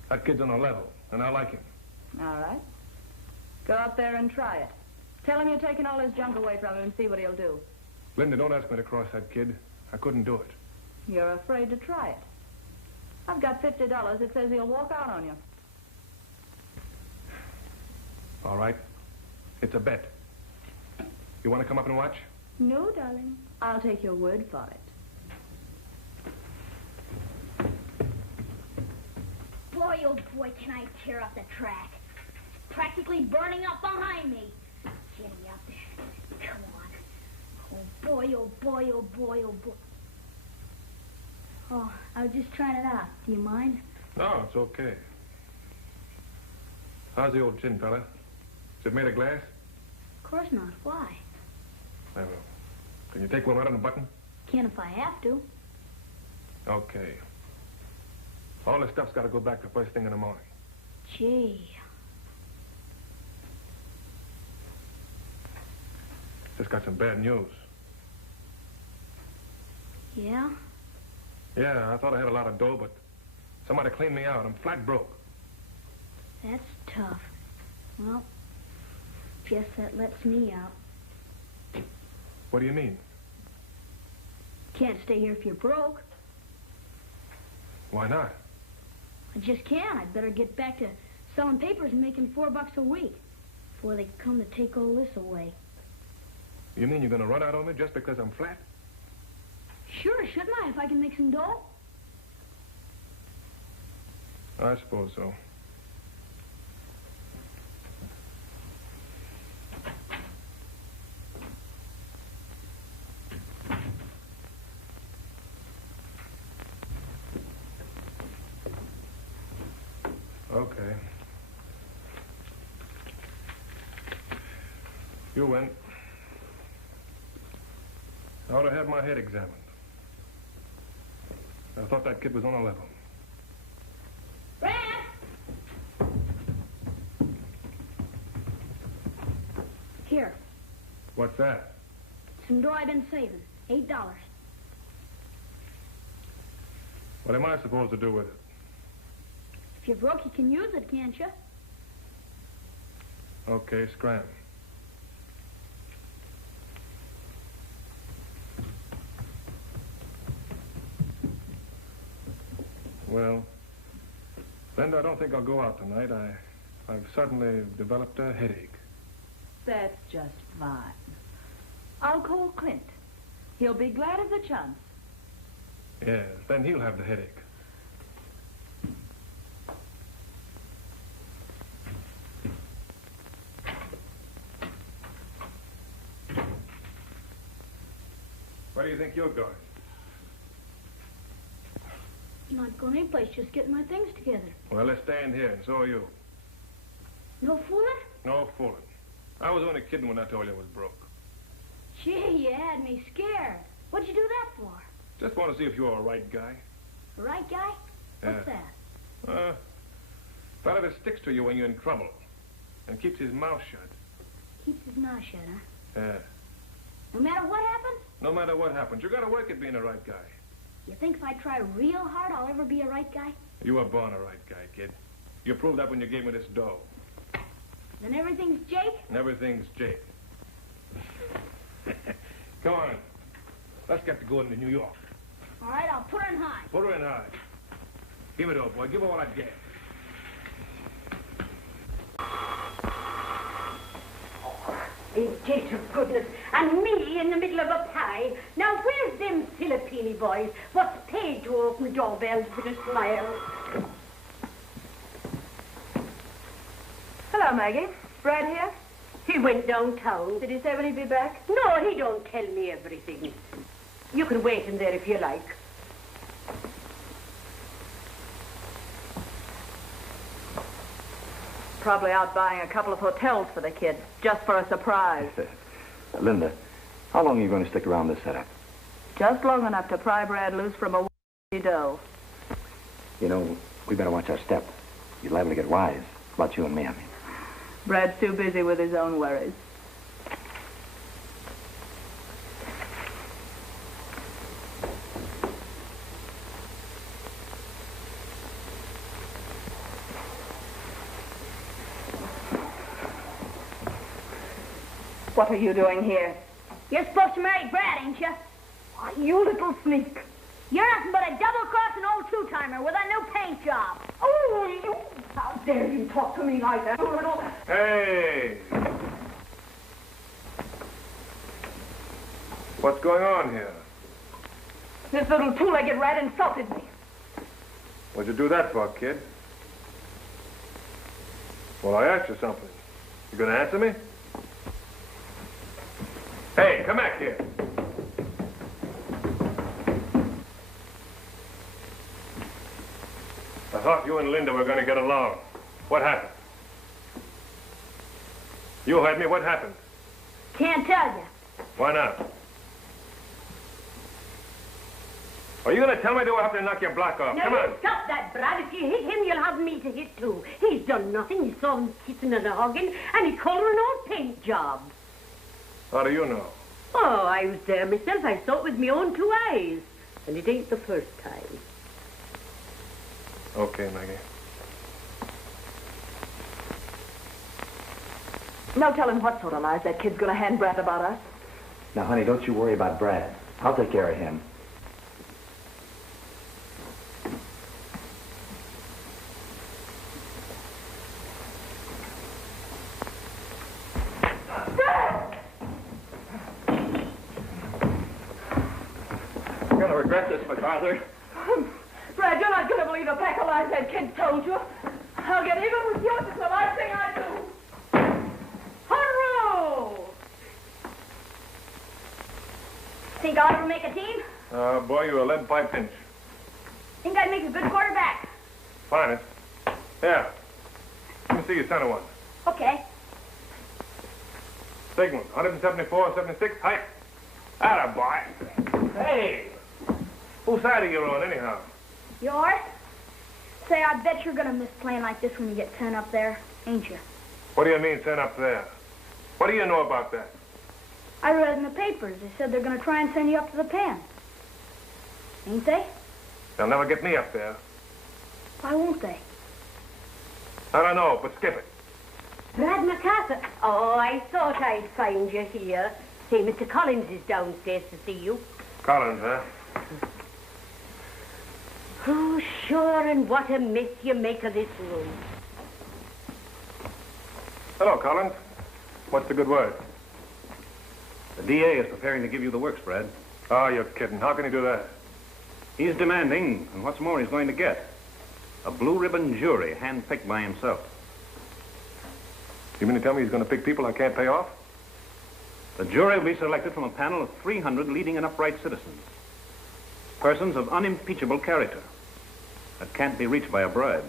That kid's on a level, and I like him. All right. Go up there and try it. Tell him you're taking all his junk away from him and see what he'll do. Linda, don't ask me to cross that kid. I couldn't do it. You're afraid to try it. I've got $50 that says he'll walk out on you. All right. It's a bet. You want to come up and watch? No, darling. I'll take your word for it. Boy, oh boy, can I tear up the track. It's practically burning up behind me. Get me up there. Come on. Oh boy, oh boy, oh boy, oh boy. Oh, I was just trying it out. Do you mind? No, it's okay. How's the old chin, fella? Is it made of glass? Of course not. Why? I don't know. Can you take one right on the button? Can if I have to. Okay. All this stuff's got to go back the first thing in the morning. Gee. Just got some bad news. Yeah? Yeah, I thought I had a lot of dough, but somebody cleaned me out. I'm flat broke. That's tough. Well, guess that lets me out. What do you mean? Can't stay here if you're broke. Why not? I just can't. I'd better get back to selling papers and making $4 a week before they come to take all this away. You mean you're going to run out on me just because I'm flat? Sure, shouldn't I, if I can make some dough? I suppose so. Okay. You win. I ought to have my head examined. I thought that kid was on a level. Brad! Here. What's that? Some dough I've been saving. $8. What am I supposed to do with it? If you're broke, you can use it, can't you? Okay, scram. Well, Linda, I don't think I'll go out tonight. I've suddenly developed a headache. That's just fine. I'll call Clint. He'll be glad of the chance. Yes, then he'll have the headache. Where do you think you're going? Not going anyplace, just getting my things together. Well, let's stay in here, and so are you. No fooling? No fooling. I was only kidding when I told you I was broke. Gee, you had me scared. What'd you do that for? Just want to see if you're a right guy. The right guy? What's Yeah. that? Fella that sticks to you when you're in trouble and keeps his mouth shut. Keeps his mouth shut, huh? Yeah. No matter what happens? No matter what happens, you got to work at being a right guy. You think if I try real hard, I'll ever be a right guy? You were born a right guy, kid. You proved that when you gave me this dough. Then everything's Jake? And everything's Jake. Come on. Let's get to going to New York. All right, I'll put her in high. Put her in high. Give it up, boy. Give her what I get. Gate of goodness, and me in the middle of a pie. Now, where's them Filipini boys? What's paid to open doorbells with a smile? Hello, Maggie. Brad here? He went downtown. Did he say when he'd be back? No, he don't tell me everything. You can wait in there if you like. Probably out buying a couple of hotels for the kid, just for a surprise. Linda, how long are you going to stick around this setup? Just long enough to pry Brad loose from a dough. You know, we better watch our step. You're liable to get wise. About you and me, I mean. Brad's too busy with his own worries. What are you doing here? You're supposed to marry Brad, ain't you? Oh, you little sneak. You're nothing but a double-crossing old two-timer with a new paint job. Oh, you... How dare you talk to me like that? Hey! What's going on here? This little two-legged rat insulted me. What'd you do that for, kid? Well, I asked you something. You gonna answer me? Hey, come back here. I thought you and Linda were going to get along. What happened? You heard me. What happened? Can't tell you. Why not? Are you going to tell me, or do I have to knock your block off? Now, Come on. you stop that, Brad. If you hit him, you'll have me to hit, too. He's done nothing. You saw him kissing and hugging, and he called her an old paint job. How do you know? Oh, I was there myself. I saw it with my own two eyes. And it ain't the first time. Okay, Maggie. No telling what sort of lies that kid's gonna hand Brad about us. Now, honey, don't you worry about Brad. I'll take care of him. You're gonna regret this, McArthur. Brad, you're not gonna believe a pack of lies that kid told you. I'll get even with you. It's the last thing I do. Hurrah! Think I'll ever make a team? Boy, you're a lead pipe pinch. Think I'd make a good quarterback? Finest. Yeah. Let me see your center one. Okay. Signal, 174, 76, height. Attaboy. Hey! Whose side are you on, anyhow? Yours? Say, I bet you're gonna miss playing like this when you get sent up there, ain't you? What do you mean, sent up there? What do you know about that? I read in the papers. They said they're gonna try and send you up to the pen. Ain't they? They'll never get me up there. Why won't they? I don't know, but skip it. Brad McArthur. Oh, I thought I'd find you here. Say, Mr. Collins is downstairs to see you. Collins, huh? Oh, sure, and what a mess you make of this room. Hello, Collins. What's the good word? The DA is preparing to give you the works, Brad. Oh, you're kidding. How can he do that? He's demanding, and what's more, he's going to get a blue ribbon jury handpicked by himself. You mean to tell me he's going to pick people I can't pay off? The jury will be selected from a panel of 300 leading and upright citizens. Persons of unimpeachable character that can't be reached by a bribe.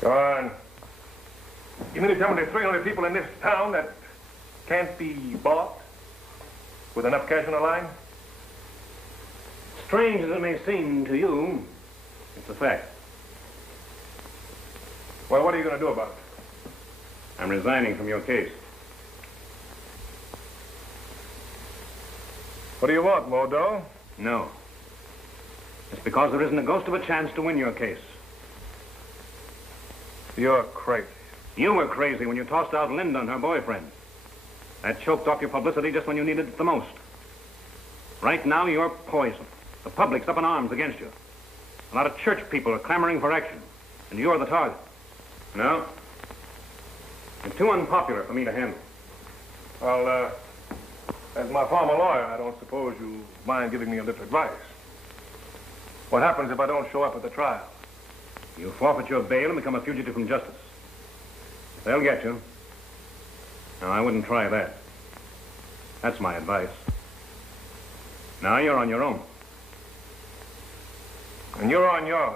Go on. You mean to tell me there's 300 people in this town that can't be bought with enough cash on the line? Strange as it may seem to you, it's a fact. Well, what are you going to do about it? I'm resigning from your case. What do you want, more dough? No. It's because there isn't a ghost of a chance to win your case. You're crazy. You were crazy when you tossed out Linda and her boyfriend. That choked off your publicity just when you needed it the most. Right now, you're poison. The public's up in arms against you. A lot of church people are clamoring for action, and you're the target. No. You're too unpopular for me to handle. Well, as my former lawyer, I don't suppose you mind giving me a little advice. What happens if I don't show up at the trial? You forfeit your bail and become a fugitive from justice. They'll get you. Now, I wouldn't try that. That's my advice. Now you're on your own. And you're on yours,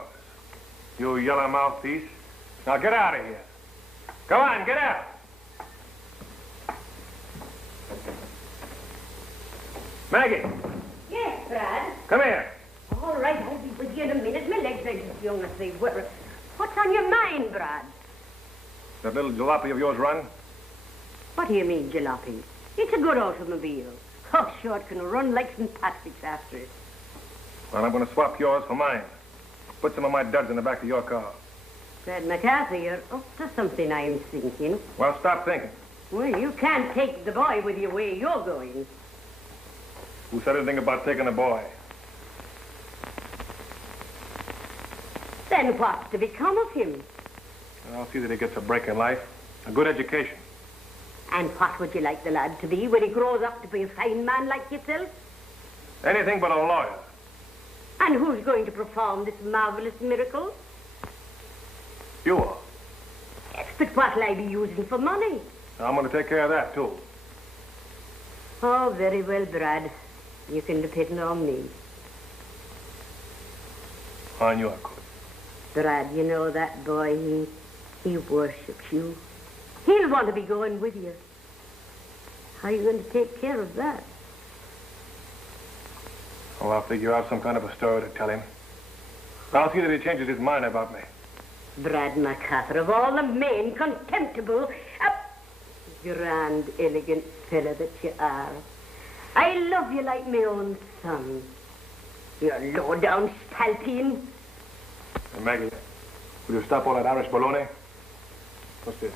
you yellow mouthpiece. Now get out of here. Go on, get out. Maggie. Yes, Brad. Come here. All right, I'll be with you in a minute. My legs ain't as young as they were. What's on your mind, Brad? That little jalopy of yours run? What do you mean, jalopy? It's a good automobile. Oh, sure, it can run like St. Patrick's after it. Well, I'm going to swap yours for mine. Put some of my duds in the back of your car. Brad McArthur, you're up to something, I'm thinking. Well, stop thinking. Well, you can't take the boy with you where you're going. Who said anything about taking the boy? Then what's to become of him? I'll see that he gets a break in life. A good education. And what would you like the lad to be when he grows up to be a fine man like yourself? Anything but a lawyer. And who's going to perform this marvelous miracle? You are. Yes, but what'll I be using for money? I'm going to take care of that, too. Oh, very well, Brad. You can depend on me. On your good. Brad, you know that boy, he worships you. He'll want to be going with you. How are you going to take care of that? Oh, I'll figure out some kind of a story to tell him. I'll see that he changes his mind about me. Brad McArthur, of all the men, contemptible, grand, elegant fella that you are. I love you like my own son. You're low-down spalpeen. Hey, Maggie, will you stop all that Irish baloney? What's this?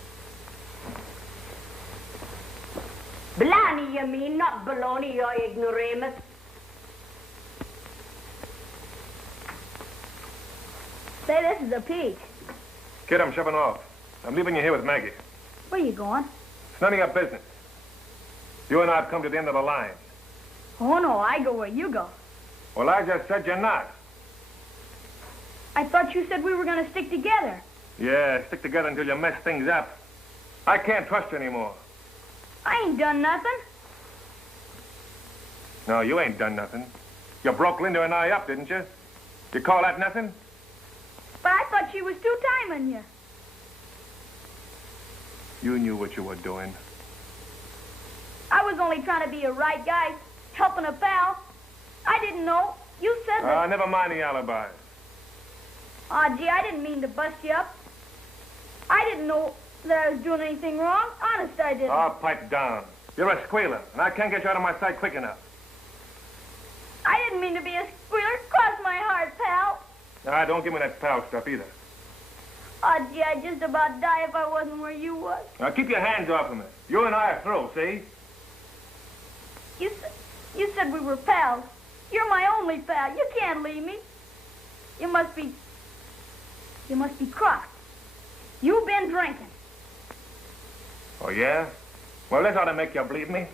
Blarney, you mean, not baloney, you ignoramus. Say, this is a peach. Kid, I'm shoving off. I'm leaving you here with Maggie. Where you going? It's none of your business. You and I have come to the end of the line. Oh, no, I go where you go. Well, I just said you're not. I thought you said we were going to stick together. Yeah, stick together until you mess things up. I can't trust you anymore. I ain't done nothing. No, you ain't done nothing. You broke Linda and I up, didn't you? You call that nothing? But I thought she was two-timing you. You knew what you were doing. I was only trying to be a right guy, helping a pal. I didn't know. You said that... Never mind the alibi. Aw, gee, I didn't mean to bust you up. I didn't know that I was doing anything wrong. Honest, I didn't. Oh, pipe down. You're a squealer, and I can't get you out of my sight quick enough. I didn't mean to be a squealer. Cross my heart, pal. Nah, don't give me that pal stuff either. Aw, gee, I'd just about die if I wasn't where you was. Now, keep your hands off of me. You and I are through, see? You said we were pals. You're my only pal. You can't leave me. You must be crossed. You've been drinking. Oh, yeah? Well, this ought to make you believe me.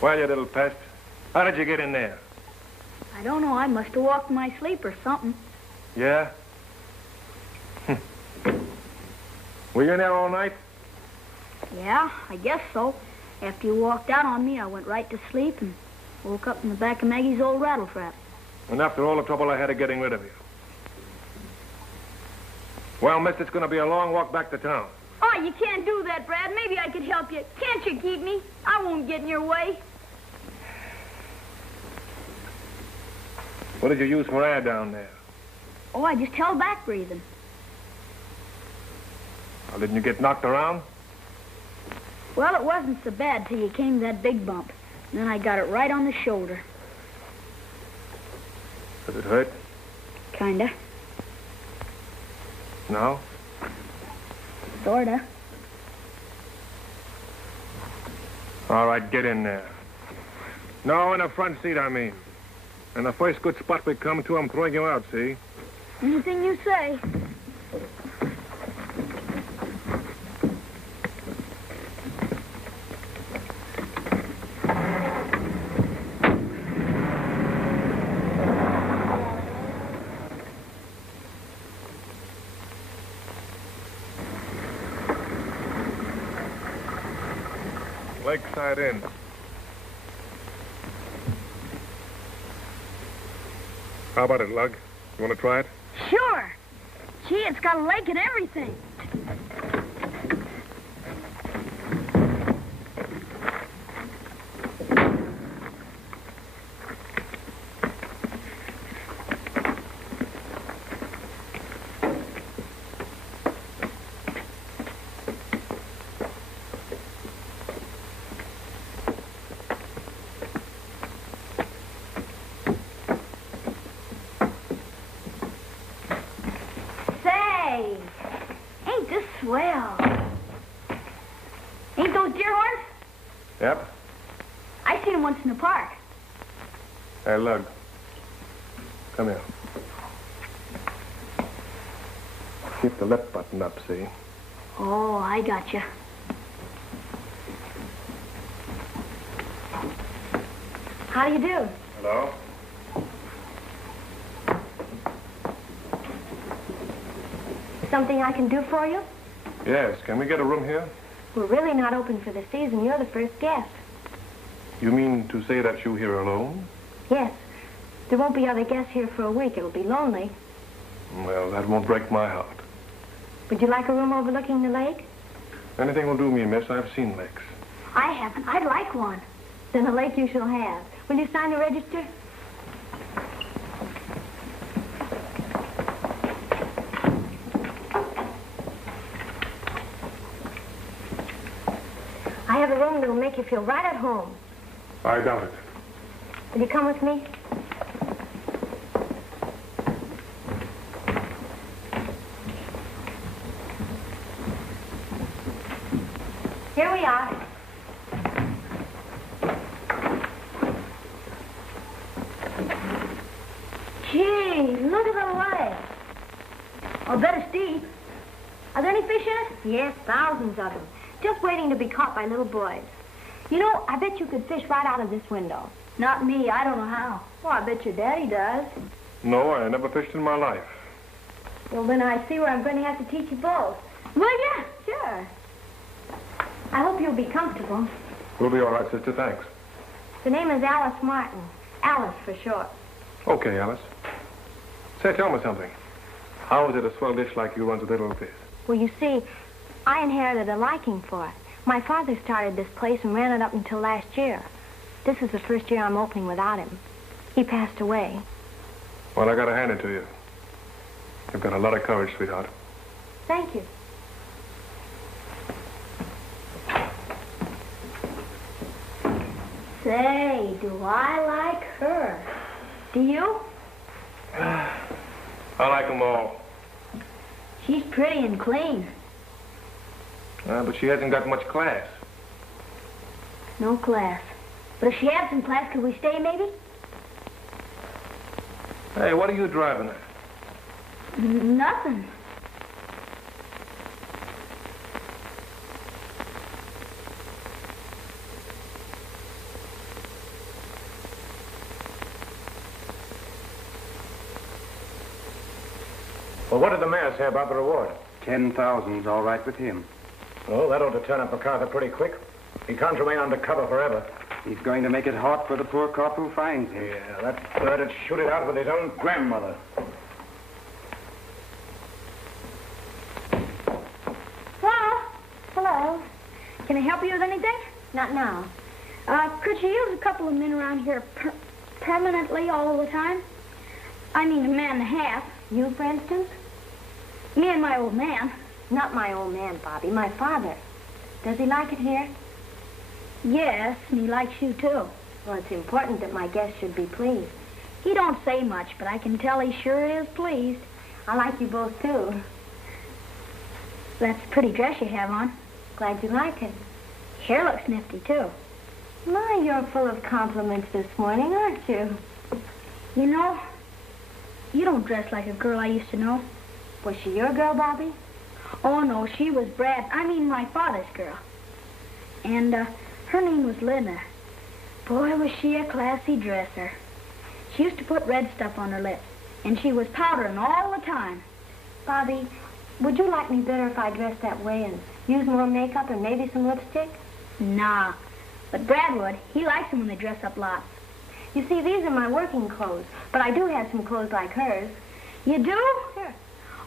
Well, you little pest. How did you get in there? I don't know. I must have walked in my sleep or something. Yeah? Were you in there all night? Yeah, I guess so. After you walked out on me, I went right to sleep and woke up in the back of Maggie's old rattle trap. And after all the trouble I had of getting rid of you. Well, miss, it's going to be a long walk back to town. Oh, you can't do that, Brad. Maybe I could help you. Can't you keep me? I won't get in your way. What did you use for air down there? Oh, I just held back breathing. Well, didn't you get knocked around? Well, it wasn't so bad till you came to that big bump. And then I got it right on the shoulder. Did it hurt? Kinda. No? Sorta. All right, get in there. No, in the front seat, I mean. And the first good spot we come to, I'm throwing you out, see? Anything you say. Lakeside Inn. How about it, Lug? You want to try it? Sure. Gee, it's got a lake and everything. Swell. Ain't those deer horns? Yep. I seen them once in the park. Hey, Lug. Come here. Keep the lip button up, see? Oh, I gotcha. How do you do? Hello? Something I can do for you? Yes. Can we get a room here? We're really not open for the season. You're the first guest. You mean to say that you're here alone? Yes. There won't be other guests here for a week. It'll be lonely. Well, that won't break my heart. Would you like a room overlooking the lake? Anything will do me, miss. I've seen lakes. I haven't. I'd like one. Then a lake you shall have. Will you sign the register? I have a room that will make you feel right at home. I doubt it. Will you come with me? Here we are. Gee, look at the lake. I'll bet it's deep. Are there any fish in it? Yes, thousands of them. Just waiting to be caught by little boys. You know, I bet you could fish right out of this window. Not me. I don't know how. Well, I bet your daddy does. No, I never fished in my life. Well, then I see where I'm going to have to teach you both. Well, yeah, sure. I hope you'll be comfortable. We'll be all right, sister. Thanks. The name is Alice Martin. Alice for short. Okay, Alice. Say, tell me something. How is it a swell dish like you runs a little fish? Well, you see, I inherited a liking for it. My father started this place and ran it up until last year. This is the first year I'm opening without him. He passed away. Well, I gotta hand it to you. You've got a lot of courage, sweetheart. Thank you. Say, do I like her? Do you? I like them all. She's pretty and clean. But she hasn't got much class. No class. But if she had some class, could we stay, maybe? Hey, what are you driving at? Nothing. Well, what did the mayor say about the reward? 10,000's all right with him. Oh, that ought to turn up McArthur pretty quick. He can't remain undercover forever. He's going to make it hot for the poor cop who finds him. Yeah, that bird would shoot it out with his own grandmother. Hello? Hello. Can I help you with anything? Not now. Could you use a couple of men around here permanently all the time? I mean, a man and a half. You, for instance? Me and my old man. Not my old man, Bobby. My father. Does he like it here? Yes, and he likes you, too. Well, it's important that my guest should be pleased. He don't say much, but I can tell he sure is pleased. I like you both, too. That's a pretty dress you have on. Glad you like it. Hair looks nifty, too. My, you're full of compliments this morning, aren't you? You know, you don't dress like a girl I used to know. Was she your girl, Bobby? Oh, no, she was Brad. I mean, my father's girl. And, her name was Linda. Boy, was she a classy dresser. She used to put red stuff on her lips, and she was powdering all the time. Bobby, would you like me better if I dressed that way and use more makeup and maybe some lipstick? Nah, but Brad would. He likes them when they dress up lots. You see, these are my working clothes, but I do have some clothes like hers. You do? Sure.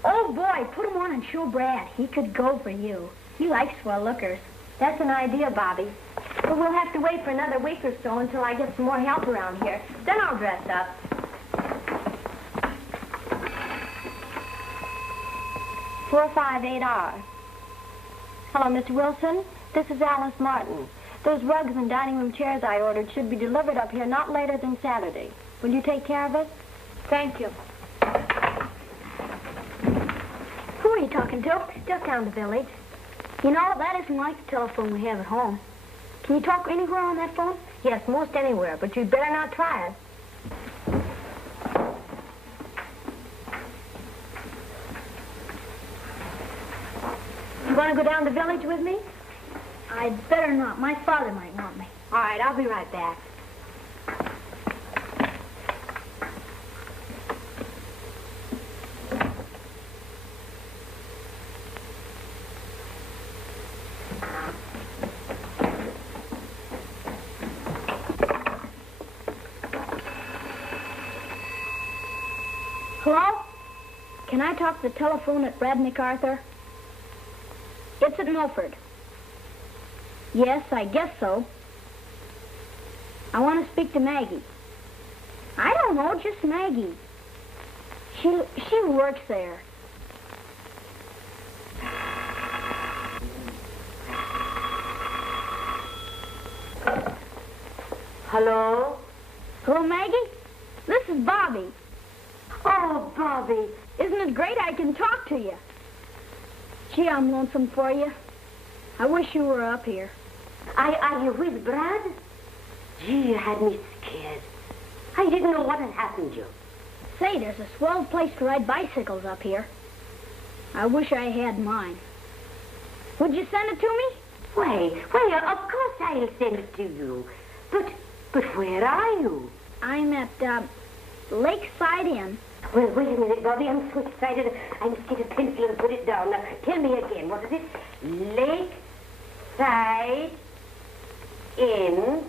Oh, boy, put them on and show Brad. He could go for you. He likes swell lookers. That's an idea, Bobby. But we'll have to wait for another week or so until I get some more help around here. Then I'll dress up. 458R. Hello, Mr. Wilson. This is Alice Martin. Those rugs and dining room chairs I ordered should be delivered up here not later than Saturday. Will you take care of it? Thank you. Who are you talking to? Just down the village. You know, that isn't like the telephone we have at home. Can you talk anywhere on that phone? Yes, most anywhere, but you'd better not try it. You want to go down the village with me? I'd better not. My father might want me. All right, I'll be right back. Hello? Can I talk to the telephone at Brad McArthur? It's at Milford. Yes, I guess so. I want to speak to Maggie. I don't know, just Maggie. She works there. Hello? Hello, Maggie? This is Bobby. Oh, Bobby. Isn't it great I can talk to you? Gee, I'm lonesome for you. I wish you were up here. Are you with Brad? Gee, you had me scared. I didn't know what had happened to you. Say, there's a swell place to ride bicycles up here. I wish I had mine. Would you send it to me? Why, of course I'll send it to you. But where are you? I'm at, Lakeside Inn. Well, wait a minute, Bobby. I'm so excited. I must get a pencil and put it down. Now, tell me again. What is it? Lakeside Inn.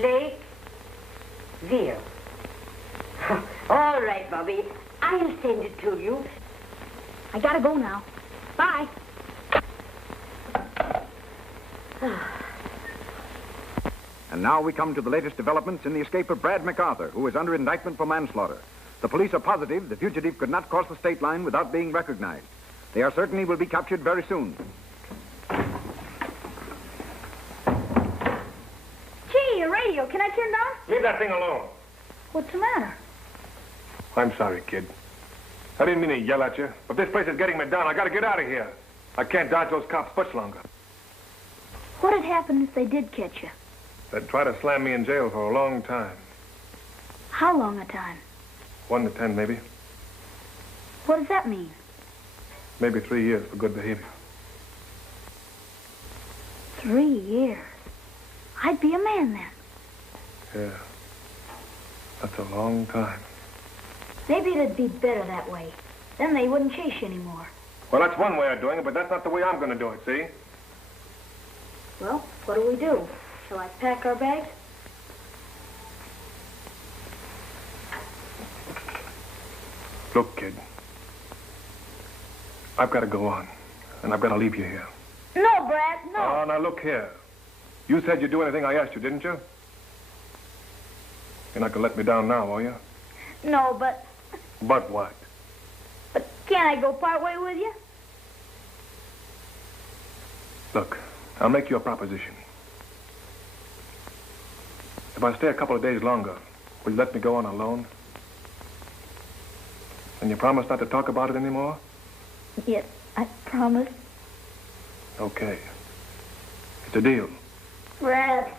Lakeville. All right, Bobby. I'll send it to you. I gotta go now. Bye. And now we come to the latest developments in the escape of Brad McArthur, who is under indictment for manslaughter. The police are positive the fugitive could not cross the state line without being recognized. They are certain he will be captured very soon. Gee, your radio. Can I turn it on? Leave that thing alone. What's the matter? I'm sorry, kid. I didn't mean to yell at you, but this place is getting me down. I gotta get out of here. I can't dodge those cops much longer. What'd happen if they did catch you? They'd try to slam me in jail for a long time. How long a time? 1 to 10, maybe. What does that mean? Maybe 3 years for good behavior. 3 years? I'd be a man then. Yeah. That's a long time. Maybe it'd be better that way. Then they wouldn't chase you anymore. Well, that's one way of doing it, but that's not the way I'm going to do it, see? Well, what do we do? Shall I pack our bags? Look, kid. I've got to go on, and I've got to leave you here. No, Brad, no. Oh, now look here. You said you'd do anything I asked you, didn't you? You're not going to let me down now, are you? No, but... But what? But can't I go part way with you? Look, I'll make you a proposition. If I stay a couple of days longer, will you let me go on alone? And you promise not to talk about it anymore? Yes, I promise. Okay. It's a deal. Brad.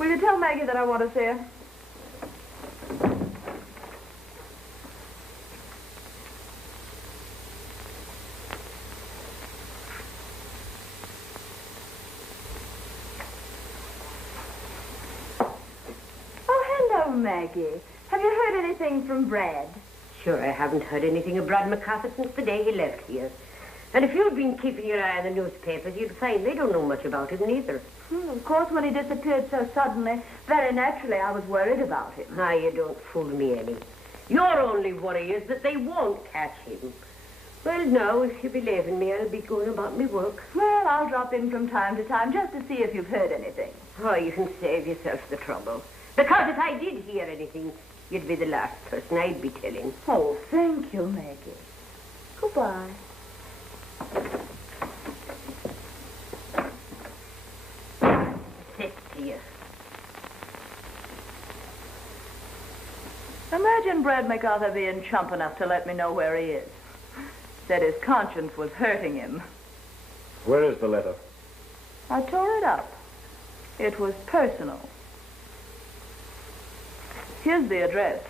Will you tell Maggie that I want to see her? Oh, hello, Maggie. Have you heard anything from Brad? Sure, I haven't heard anything of Brad McArthur since the day he left here. And if you'd been keeping your eye on the newspapers, you'd find they don't know much about it neither. Of course, when he disappeared so suddenly, very naturally, I was worried about him. Ah, you don't fool me any. Your only worry is that they won't catch him. Well, now, if you believe in me, I'll be going about my work. Well, I'll drop in from time to time just to see if you've heard anything. Oh, you can save yourself the trouble. Because if I did hear anything, you'd be the last person I'd be telling. Oh, thank you, Maggie. Goodbye. Sit here. Imagine Brad McArthur being chump enough to let me know where he is. Said his conscience was hurting him. Where is the letter? I tore it up. It was personal. Here's the address.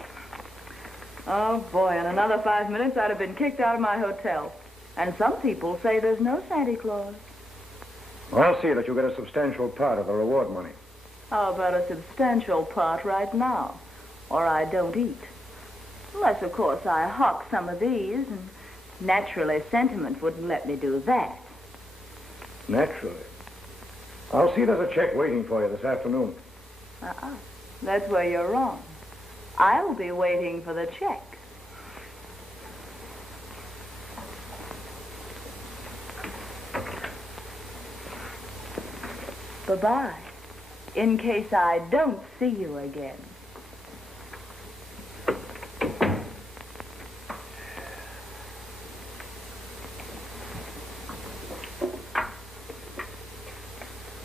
Oh, boy, in another 5 minutes, I'd have been kicked out of my hotel. And some people say there's no Santa Claus. I'll see that you get a substantial part of the reward money. How about a substantial part right now? Or I don't eat. Unless, of course, I hawk some of these, and naturally sentiment wouldn't let me do that. Naturally. I'll see there's a check waiting for you this afternoon. That's where you're wrong. I'll be waiting for the check. Bye-bye, in case I don't see you again.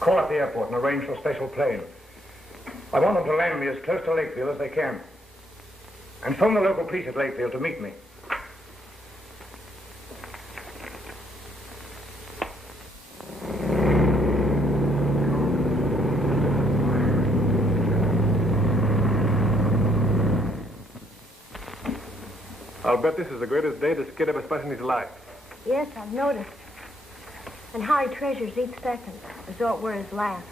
call up the airport and arrange for a special plane. I want them to land me as close to Lakefield as they can. And phone the local police at Lakefield to meet me. I'll bet this is the greatest day this kid ever spent in his life. Yes, I've noticed. And how he treasures each second, as though it were his last.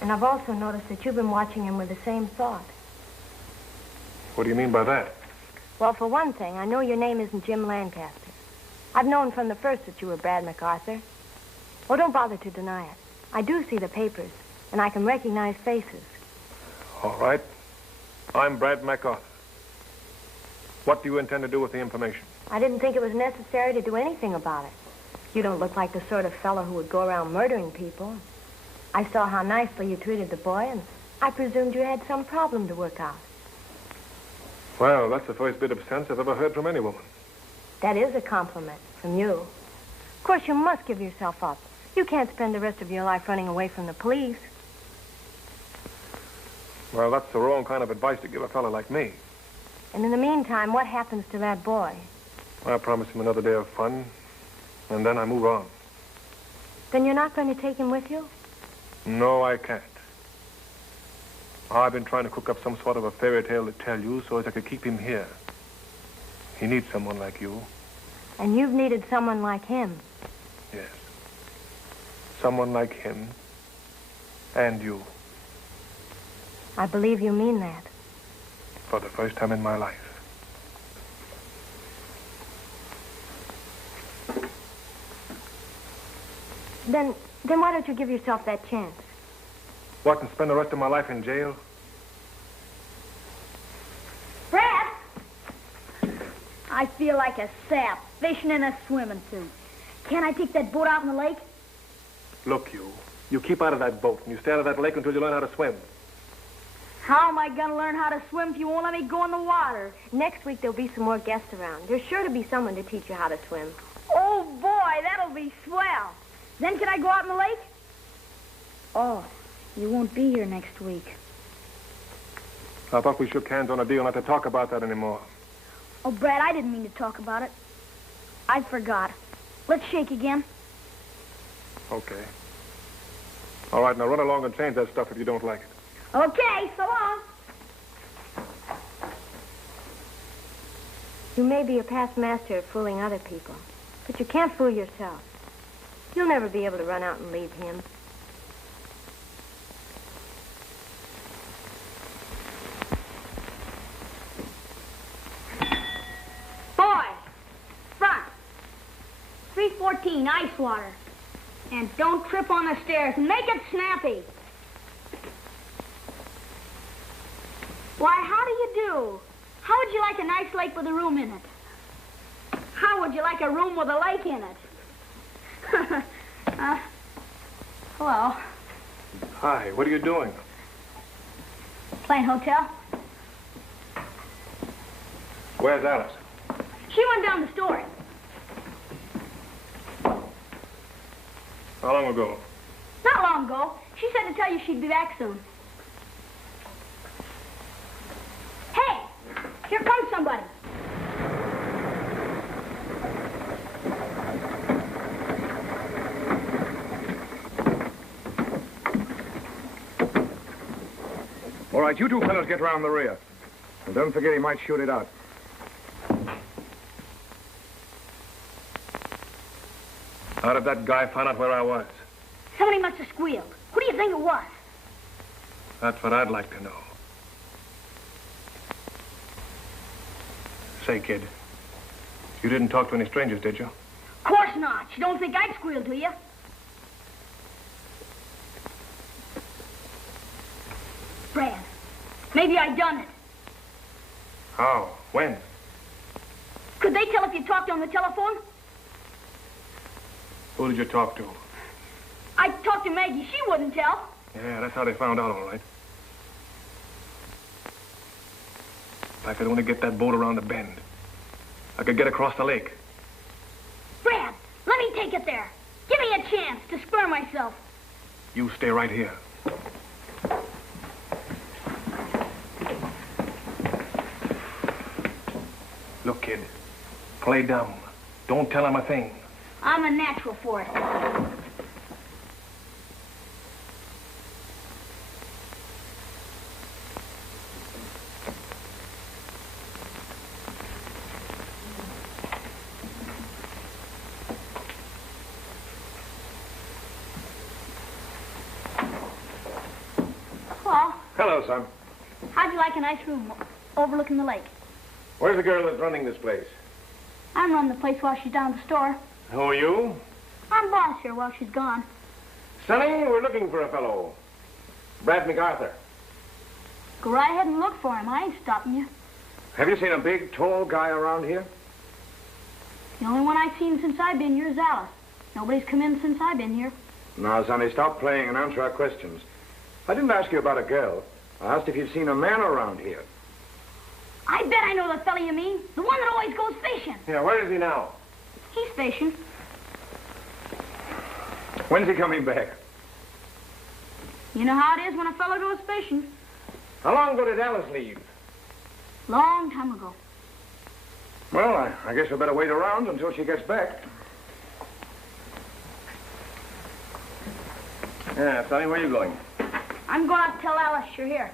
And I've also noticed that you've been watching him with the same thought. What do you mean by that? Well, for one thing, I know your name isn't Jim Lancaster. I've known from the first that you were Brad McArthur. Oh, don't bother to deny it. I do see the papers, and I can recognize faces. All right. I'm Brad McArthur. What do you intend to do with the information? I didn't think it was necessary to do anything about it. You don't look like the sort of fellow who would go around murdering people. I saw how nicely you treated the boy, and I presumed you had some problem to work out. Well, that's the first bit of sense I've ever heard from any woman. That is a compliment from you. Of course, you must give yourself up. You can't spend the rest of your life running away from the police. Well, that's the wrong kind of advice to give a fellow like me. And in the meantime, what happens to that boy? I promise him another day of fun, and then I move on. Then you're not going to take him with you? No, I can't. I've been trying to cook up some sort of a fairy tale to tell you so as I could keep him here. He needs someone like you. And you've needed someone like him? Yes. Someone like him. And you. I believe you mean that. For the first time in my life. Then why don't you give yourself that chance? What, and spend the rest of my life in jail? Brad! I feel like a sap, fishing in a swimming suit. Can't I take that boat out in the lake? Look, you keep out of that boat, and you stay out of that lake until you learn how to swim. How am I going to learn how to swim if you won't let me go in the water? Next week, there'll be some more guests around. There's sure to be someone to teach you how to swim. Oh, boy, that'll be swell. Then can I go out in the lake? Oh, you won't be here next week. I thought we shook hands on a deal not to talk about that anymore. Oh, Brad, I didn't mean to talk about it. I forgot. Let's shake again. Okay. All right, now run along and change that stuff if you don't like it. Okay, so long. You may be a past master at fooling other people, but you can't fool yourself. You'll never be able to run out and leave him. Boy, front. 314, ice water. And don't trip on the stairs. Make it snappy. Why, how do you do? How would you like a nice lake with a room in it? How would you like a room with a lake in it? Hello. Hi, what are you doing? Playing hotel. Where's Alice? She went down the story. How long ago? Not long ago. She said to tell you she'd be back soon. Hey, here comes somebody. All right, you two fellows get round the rear. And don't forget he might shoot it out. How did that guy find out where I was? Somebody must have squealed. Who do you think it was? That's what I'd like to know. Say, kid, you didn't talk to any strangers, did you? Of course not. You don't think I'd squeal to you? Brad, maybe I done it. How? When? Could they tell if you talked on the telephone? Who did you talk to? I talked to Maggie. She wouldn't tell. Yeah, that's how they found out, all right. If I could only get that boat around the bend, I could get across the lake. Brad, let me take it there. Give me a chance to spur myself. You stay right here. Look, kid, play dumb. Don't tell him a thing. I'm a natural for it. Well, Hello, son. how'd you like a nice room overlooking the lake? Where's the girl that's running this place? I'm running the place while she's down at the store. Who are you? I'm boss here while she's gone. Sonny, we're looking for a fellow. Brad McArthur. Go right ahead and look for him. I ain't stopping you. Have you seen a big, tall guy around here? The only one I've seen since I've been here is Alice. Nobody's come in since I've been here. Now, Sonny, stop playing and answer our questions. I didn't ask you about a girl. I asked if you've seen a man around here. I bet I know the fella you mean. The one that always goes fishing. Yeah, where is he now? He's fishing. When's he coming back? You know how it is when a fella goes fishing. How long ago did Alice leave? Long time ago. Well, I guess we better wait around until she gets back. Yeah, Sonny, where are you going? I'm going out to tell Alice you're here.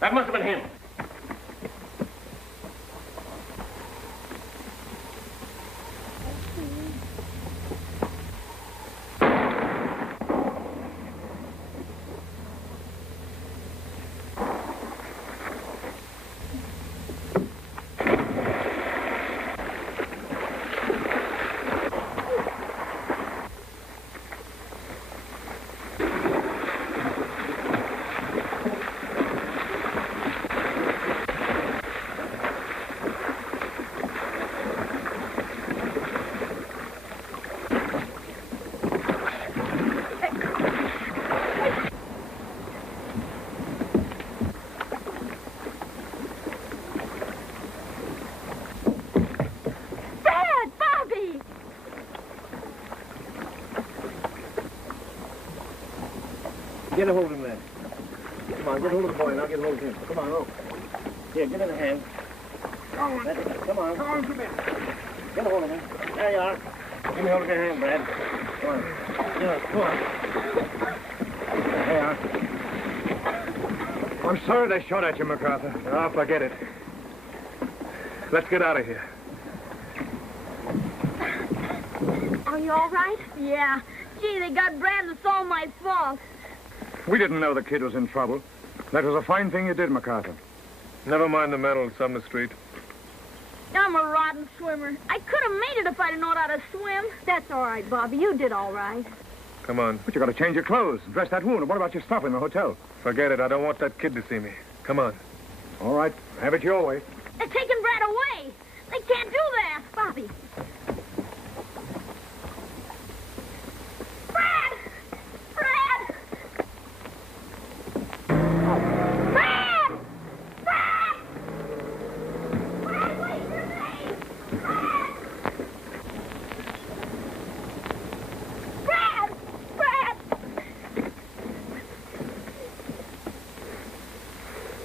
That must have been him. Get a hold of him then. Come on, get hold of the boy and I'll get hold of him. Come on, oh. Here, give him a hand. That's it. Come on. Come in. Get a hold of him. There you are. Give me hold of your hand, Brad. Come on. Yeah, come on. There you are. I'm sorry they shot at you, McArthur. Ah, forget it. Let's get out of here. Are you all right? Yeah. Gee, they got Brad and it's all my fault. We didn't know the kid was in trouble. That was a fine thing you did, McArthur. Never mind the medal, Summer Street. I'm a rotten swimmer. I could have made it if I'd known how to swim. That's all right, Bobby. You did all right. Come on. But you got to change your clothes and dress that wound. And what about your stuff in the hotel? Forget it. I don't want that kid to see me. Come on. All right. Have it your way. They're taking Brad away. They can't do that. Bobby. Brad! Brad! Brad! Brad! Brad, wait for me! Brad! Brad!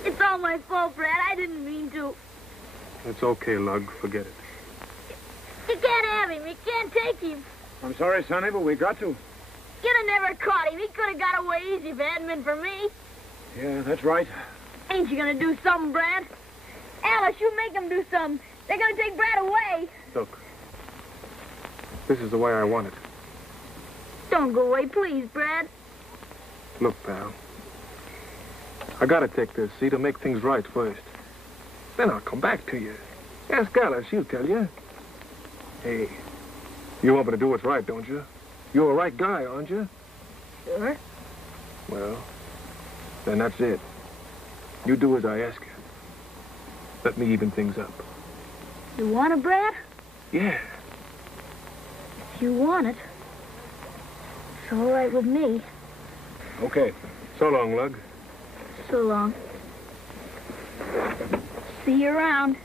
It's all my fault, Brad. I didn't mean to. It's okay, Lug. Forget it. You can't take him. I'm sorry, Sonny, but we got to. You'd have never caught him. He could have got away easy if it hadn't been for me. Yeah, that's right. Ain't you gonna do something, Brad? Alice, you make them do something. They're gonna take Brad away. Look, this is the way I want it. Don't go away, please, Brad. Look, pal, I gotta take this, see, to make things right first. Then I'll come back to you. Ask Alice, she'll tell you. Hey, you want me to do what's right, don't you? You're a right guy, aren't you? Sure. Well, then that's it. You do as I ask you. Let me even things up. You want it, Brad? Yeah. If you want it, it's all right with me. Okay. So long, Lug. So long. See you around.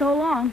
So long.